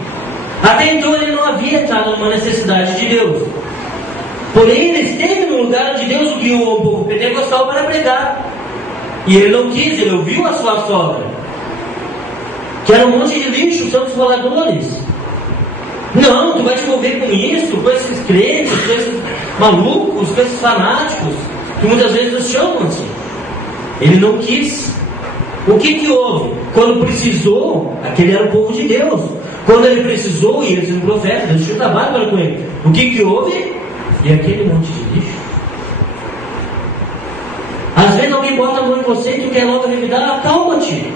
Até então ele não havia entrado numa necessidade de Deus. Porém, ele esteve no lugar onde Deus o guiou ao povo pentecostal para pregar. E ele não quis, ele ouviu a sua sogra, que era um monte de lixo, são os roladores. Não, tu vai te envolver com isso, com esses crentes, com esses malucos, com esses fanáticos, que muitas vezes nos chamam assim. Ele não quis. O que houve? Quando precisou, aquele era o povo de Deus. Quando ele precisou, e ele ser um profeta, Deus tinha um trabalho com ele. O que houve? E aquele monte de lixo. Às vezes alguém bota a mão em você e tu quer logo revidar, acalma-te.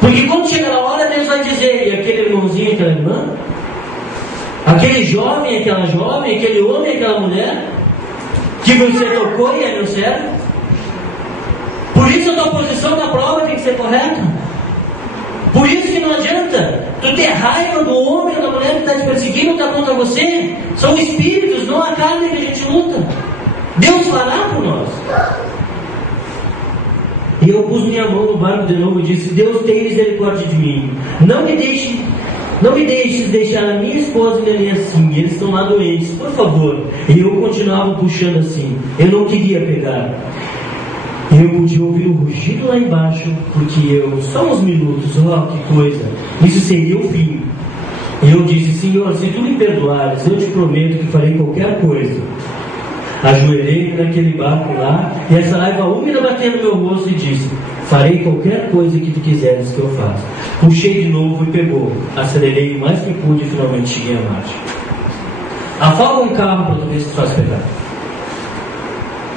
Porque quando chega na hora, Deus vai dizer, e aquele irmãozinho, aquela irmã, aquele jovem, aquela jovem, aquele homem, aquela mulher, que você tocou e é meu servo. Por isso a tua posição na prova tem que ser correta. Por isso que não adianta tu ter raiva do homem ou da mulher que está te perseguindo, está contra você. São espíritos, não a carne que a gente luta. Deus fará por nós. E eu pus minha mão no barco de novo e disse, Deus tem misericórdia de mim. Não me deixes deixar a minha esposa e minha assim. Eles estão lá doentes, por favor. E eu continuava puxando assim. Eu não queria pegar. E eu podia ouvir o rugido lá embaixo, porque só uns minutos, que coisa, isso seria o fim. E eu disse, Senhor, se tu me perdoares, eu te prometo que farei qualquer coisa. Ajoelhei naquele barco lá, e essa raiva úmida bateu no meu rosto e disse, farei qualquer coisa que tu quiseres que eu faça. Puxei de novo e pegou. Acelerei o mais que pude e finalmente cheguei à marcha. Afoga um carro para tu ver se tu faz pegar.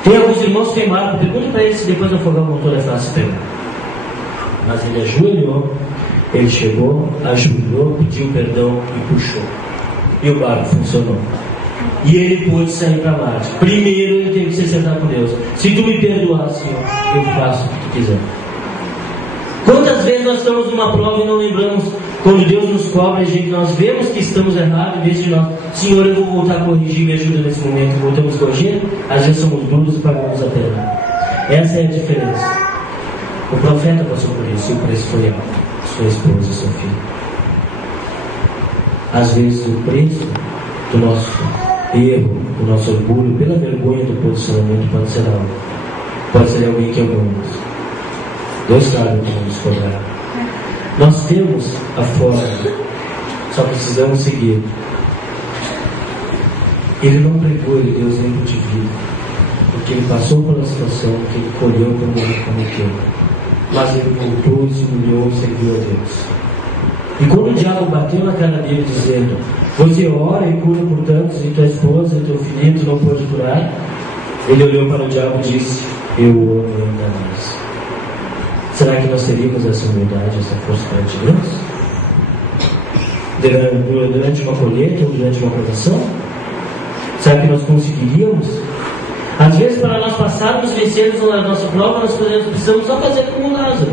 Tem alguns irmãos que têm barco, pergunta para eles se depois de afogar o motor é fácil pegar. Mas ele ajoelhou, ele chegou, ajoelhou, pediu perdão e puxou. E o barco funcionou. E ele pôde sair para a marcha. Primeiro ele teve que se sentar com Deus. Se tu me perdoar, Senhor, eu faço o que tu quiser. Quantas vezes nós estamos numa prova e não lembramos, quando Deus nos cobra, nós vemos que estamos errados, em vez de nós, Senhor, eu vou voltar a corrigir, me ajuda nesse momento, voltamos a corrigir, às vezes somos duros e pagamos a pena. Essa é a diferença. O profeta passou por isso, e o preço foi alto. Sua esposa, seu filho. Às vezes o preço do nosso erro, do nosso orgulho, pela vergonha do posicionamento, pode ser algo. Pode ser alguém que amamos. Deus sabe o que vamos cobrar. Nós temos a forma, só precisamos seguir. Ele não pregou, ele deu exemplo de vida, porque ele passou pela situação que ele colheu como ele cometeu. Mas ele voltou e se humilhou e serviu a Deus. E quando o diabo bateu na cara dele dizendo, você ora e cura por tantos, e tua esposa e teu filho tu não pode curar, ele olhou para o diabo e disse, eu amo ainda mais. Será que nós teríamos essa humildade, essa força perante Deus? Durante uma colheita ou durante uma provação? Será que nós conseguiríamos? Às vezes, para nós passarmos vencermos na nossa prova, nós precisamos só fazer como Lázaro.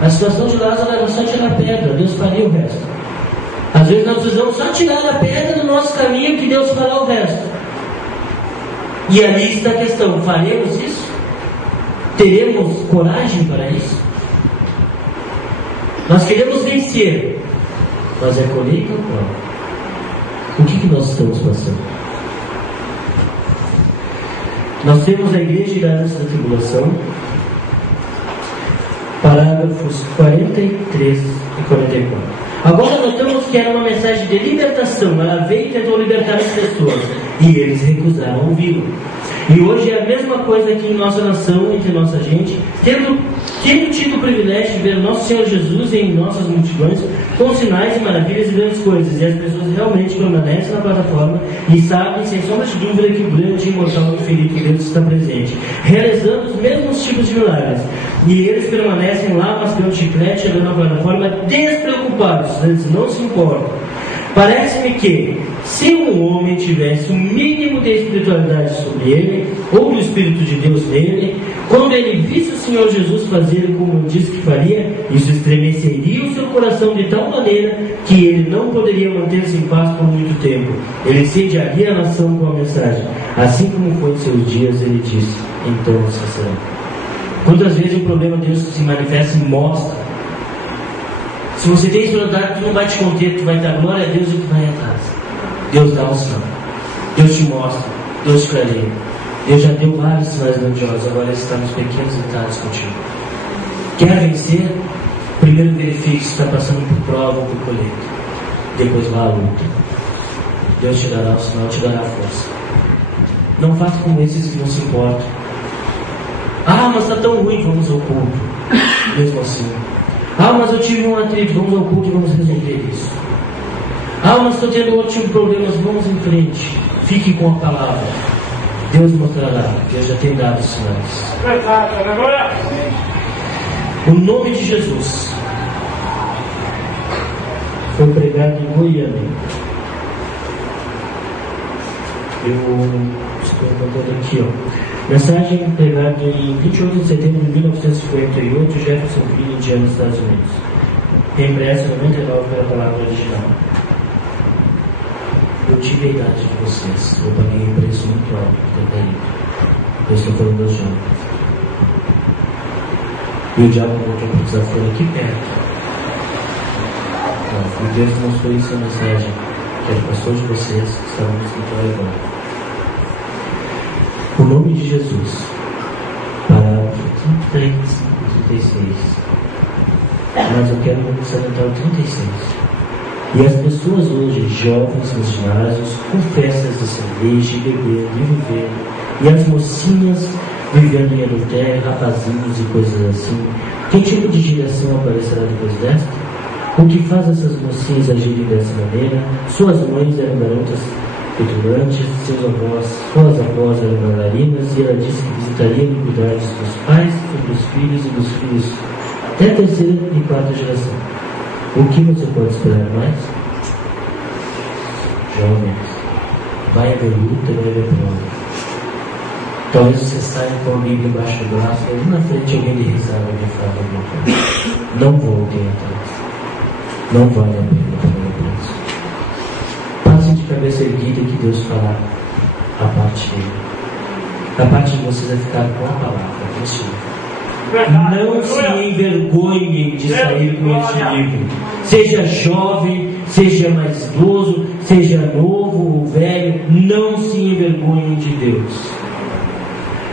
A situação de Lázaro era só tirar a pedra, Deus faria o resto. Às vezes nós precisamos só tirar a pedra do nosso caminho, que Deus fará o resto. E ali está a questão, faremos isso? teremos coragem para isso? Nós queremos vencer, mas é colheita ou prova? O que nós estamos passando? Nós temos a Igreja Graça da Tribulação, parágrafos 43 e 44. Agora notamos que era uma mensagem de libertação. Ela veio e tentou libertar as pessoas, e eles recusaram ouvi-lo. E hoje é a mesma coisa aqui em nossa nação, entre nossa gente, tendo tido o privilégio de ver nosso Senhor Jesus em nossas multidões, com sinais e maravilhas e grandes coisas, e as pessoas realmente permanecem na plataforma e sabem, sem sombra de dúvida, que o grande, imortal e infinito Deus está presente, realizando os mesmos tipos de milagres. E eles permanecem lá mascando chiclete, andando na plataforma, despreocupados, eles não se importam. Parece-me que, se um homem tivesse um mínimo de espiritualidade sobre ele, ou do Espírito de Deus nele, quando ele visse o Senhor Jesus fazer como disse que faria, isso estremeceria o seu coração de tal maneira que ele não poderia manter-se em paz por muito tempo. Ele sediaria a nação com a mensagem. Assim como foi em seus dias, ele disse, então se será. Quantas vezes o problema de Deus se manifesta e mostra? Se você tem espiritualidade, tu não vai te conter, tu vai dar glória a Deus e tu vai atrás. Deus dá um sinal. Deus te mostra. Deus te clareia. Deus já deu vários sinais grandiosos, agora Ele está nos pequenos detalhes contigo. Quer vencer? Primeiro verifique se está passando por prova ou por colheita. Depois vá à luta. Deus te dará o sinal, te dará a força. Não faça como esses que não se importam. Ah, mas está tão ruim, vamos ao culto. Mesmo assim. Ah, mas eu tive um atrito, vamos ao culto e vamos resolver isso. Ah, mas estou tendo outro tipo de problemas, vamos em frente. Fique com a palavra. Deus mostrará, Deus já tem dado os sinais. O nome de Jesus foi pregado em Goiânia. Eu estou contando aqui, ó. Mensagem pregada em 28 de setembro de 1958, Jeffersonville, Indiana, Estados Unidos. Reimpresso 99 pela palavra original. Eu tive a idade de vocês. Eu paguei um preço muito alto por ter caído. Eu estou falando dos jovens. E o diabo voltou para o desafio aqui perto. Então, e Deus mostrou isso na mensagem, que era o pastor de vocês que estavam no escritório agora. O nome de Jesus, parágrafo 35 e 36. Mas eu quero salientar o 36. E as pessoas hoje, jovens nos ginásios, com festas de cerveja, bebendo e vivendo, e as mocinhas vivendo em adultério, rapazinhos e coisas assim, que tipo de geração aparecerá depois desta? O que faz essas mocinhas agirem dessa maneira? Suas mães eram garotas petulantes, suas avós eram bailarinas, e ela disse que visitaria a iniquidade dos pais, dos filhos e dos filhos, até a terceira e quarta geração. O que você pode esperar mais? Jovens, vai haver luta, vai haver prova. Talvez você saia com a Bíblia embaixo do braço, e ali na frente alguém lhe rezava de falar alguma coisa. Não voltem atrás. Não vale a pena pagar o preço. Passem de cabeça erguida que Deus fará a parte dele. A parte de vocês é ficar com a palavra, não se envergonhem de sair com este livro. Seja jovem, seja mais idoso, seja novo ou velho, não se envergonhem de Deus.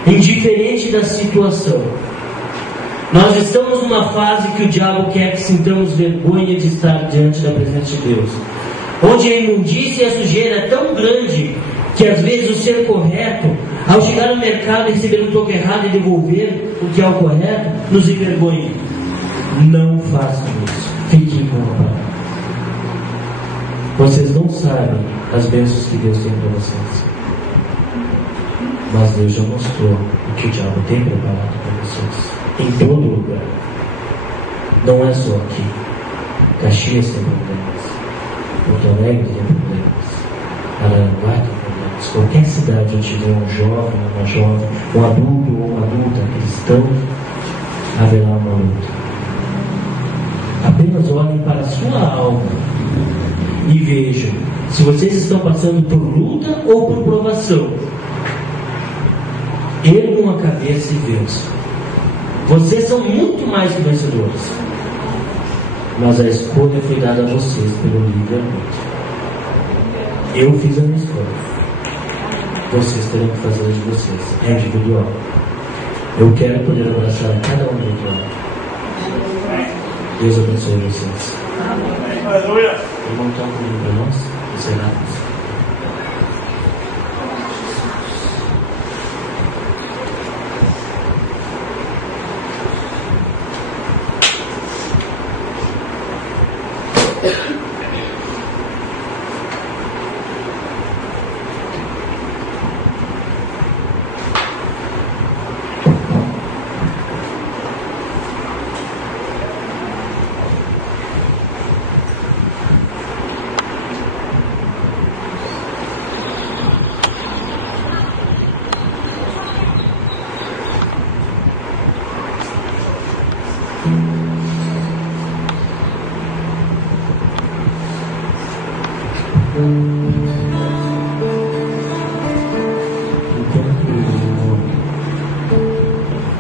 Indiferente da situação. Nós estamos numa fase que o diabo quer que sintamos vergonha de estar diante da presença de Deus. Onde a imundícia e a sujeira é tão grande que às vezes o ser correto, ao chegar no mercado e receber um toque errado e devolver o que é o correto, nos envergonha. Não façam isso. Fiquem com a palavra. Vocês não sabem as bênçãos que Deus tem para vocês. Mas Deus já mostrou o que o diabo tem preparado para vocês. Em todo lugar. Não é só aqui. Caxias tem problemas. Porto Alegre tem problemas. Araranguá tem problemas. Qualquer cidade onde tiver um jovem, uma jovem, um adulto ou uma adulta cristão, haverá uma luta. Apenas olhem para a sua alma e vejam se vocês estão passando por luta ou por provação. Ergam a cabeça e vençam. Vocês são muito mais que vencedores. Mas a escolha foi dada a vocês pelo livre-arbítrio. Eu fiz a minha escolha. Vocês terão que fazer a de vocês. É individual. Eu quero poder abraçar cada um do outro lado. Deus abençoe vocês. Aleluia. Vou montar um comigo para nós. Encerramos.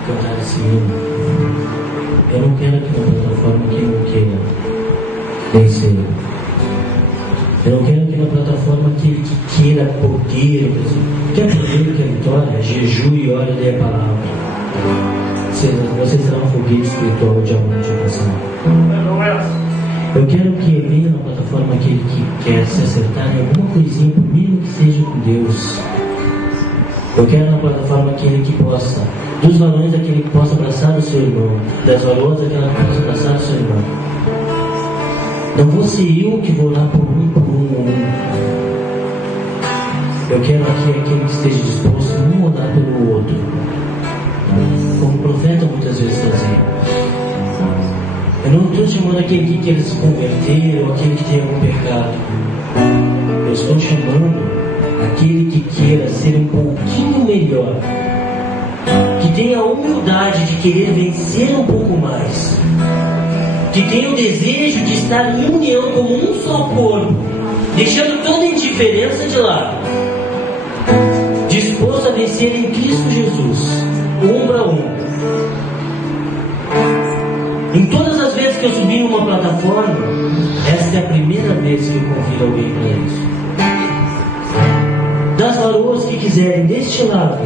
Cantar esse hino, eu não quero aqui na plataforma quem não queira vencer. Eu não quero aqui na plataforma aquele que queira poder. Quer poder, quer vitória? Jejue e ore e dê a palavra. Você será um foguete espiritual de amor de oração. Eu quero que venha na plataforma aquele que quer se acertar em alguma coisinha, por mínimo que seja com Deus. Eu quero na plataforma aquele que possa, dos varões aquele que possa abraçar o seu irmão, das varoas aquela que possa abraçar o seu irmão. Não vou ser eu que vou lá por um. Eu quero aqui aquele que esteja disposto a um orar pelo outro, como o profeta muitas vezes fazia. Eu não estou chamando aquele que quer se converter ou aquele que tem algum pecado. Eu estou chamando aquele que queira ser um pouquinho melhor, que tenha a humildade de querer vencer um pouco mais, que tenha o desejo de estar em união como um só corpo, deixando toda a indiferença de lado, disposto a vencer em Cristo Jesus, ombro a ombro. Em todas as vezes que eu subi em uma plataforma, esta é a primeira vez que eu convido alguém para isso. Das varoas que quiserem deste lado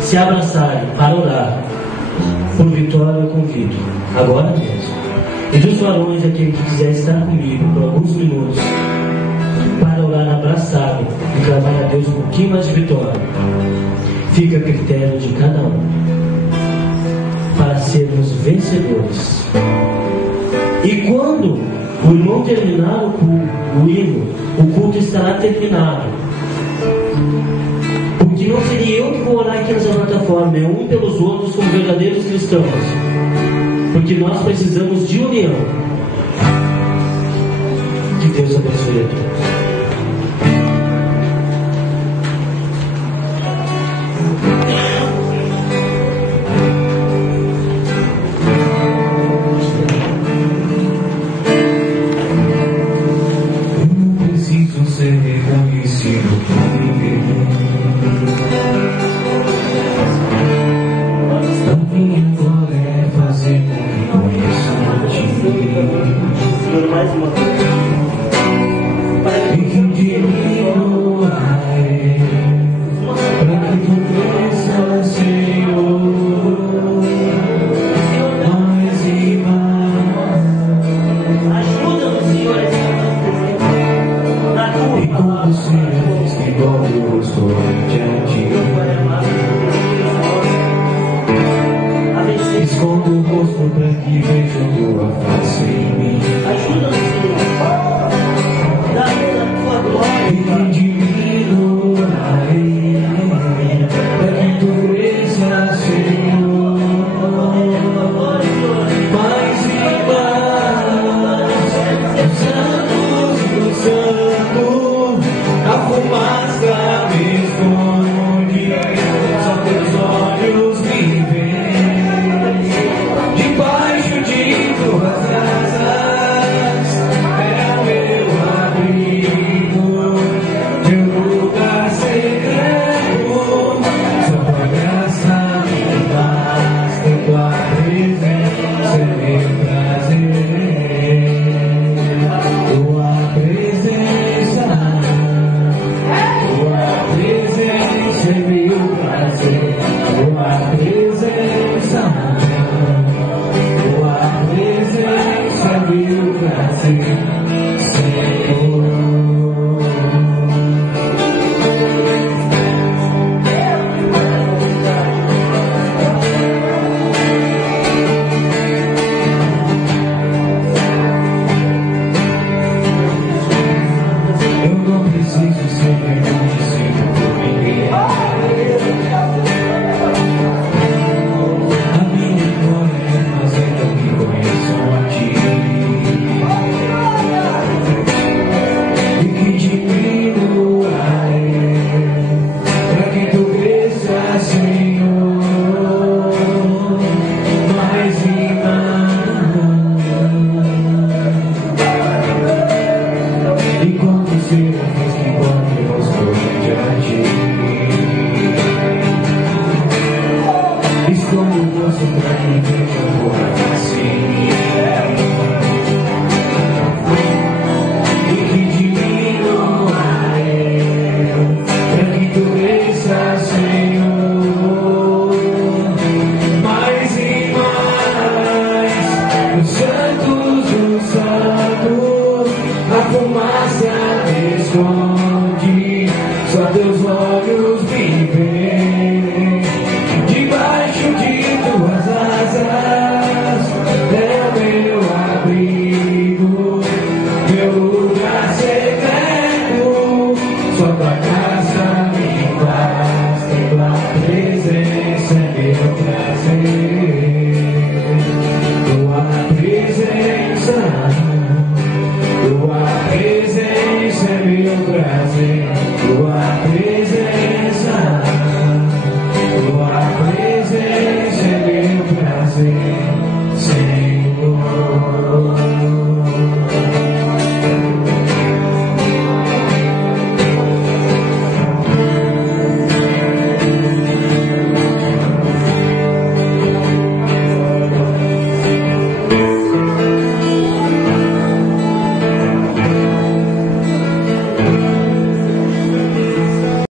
se abraçarem para orar por vitória, eu convido agora mesmo. E dos varões, aquele que quiser estar comigo por alguns minutos para orar abraçado e clamar a Deus um pouquinho mais de vitória, fica a critério de cada um, para sermos vencedores. E quando o irmão terminar o hino, o culto estará terminado. Porque não seria eu que vou orar aqui nessa plataforma, é um pelos outros como verdadeiros cristãos. Porque nós precisamos de união. Que Deus abençoe a todos. Só teus olhos me veem, debaixo de tuas asas é o meu abrigo, meu lugar secreto. Só tua casa me faz, tua presença é meu prazer. Tua presença é meu prazer. Tua presença é meu prazer.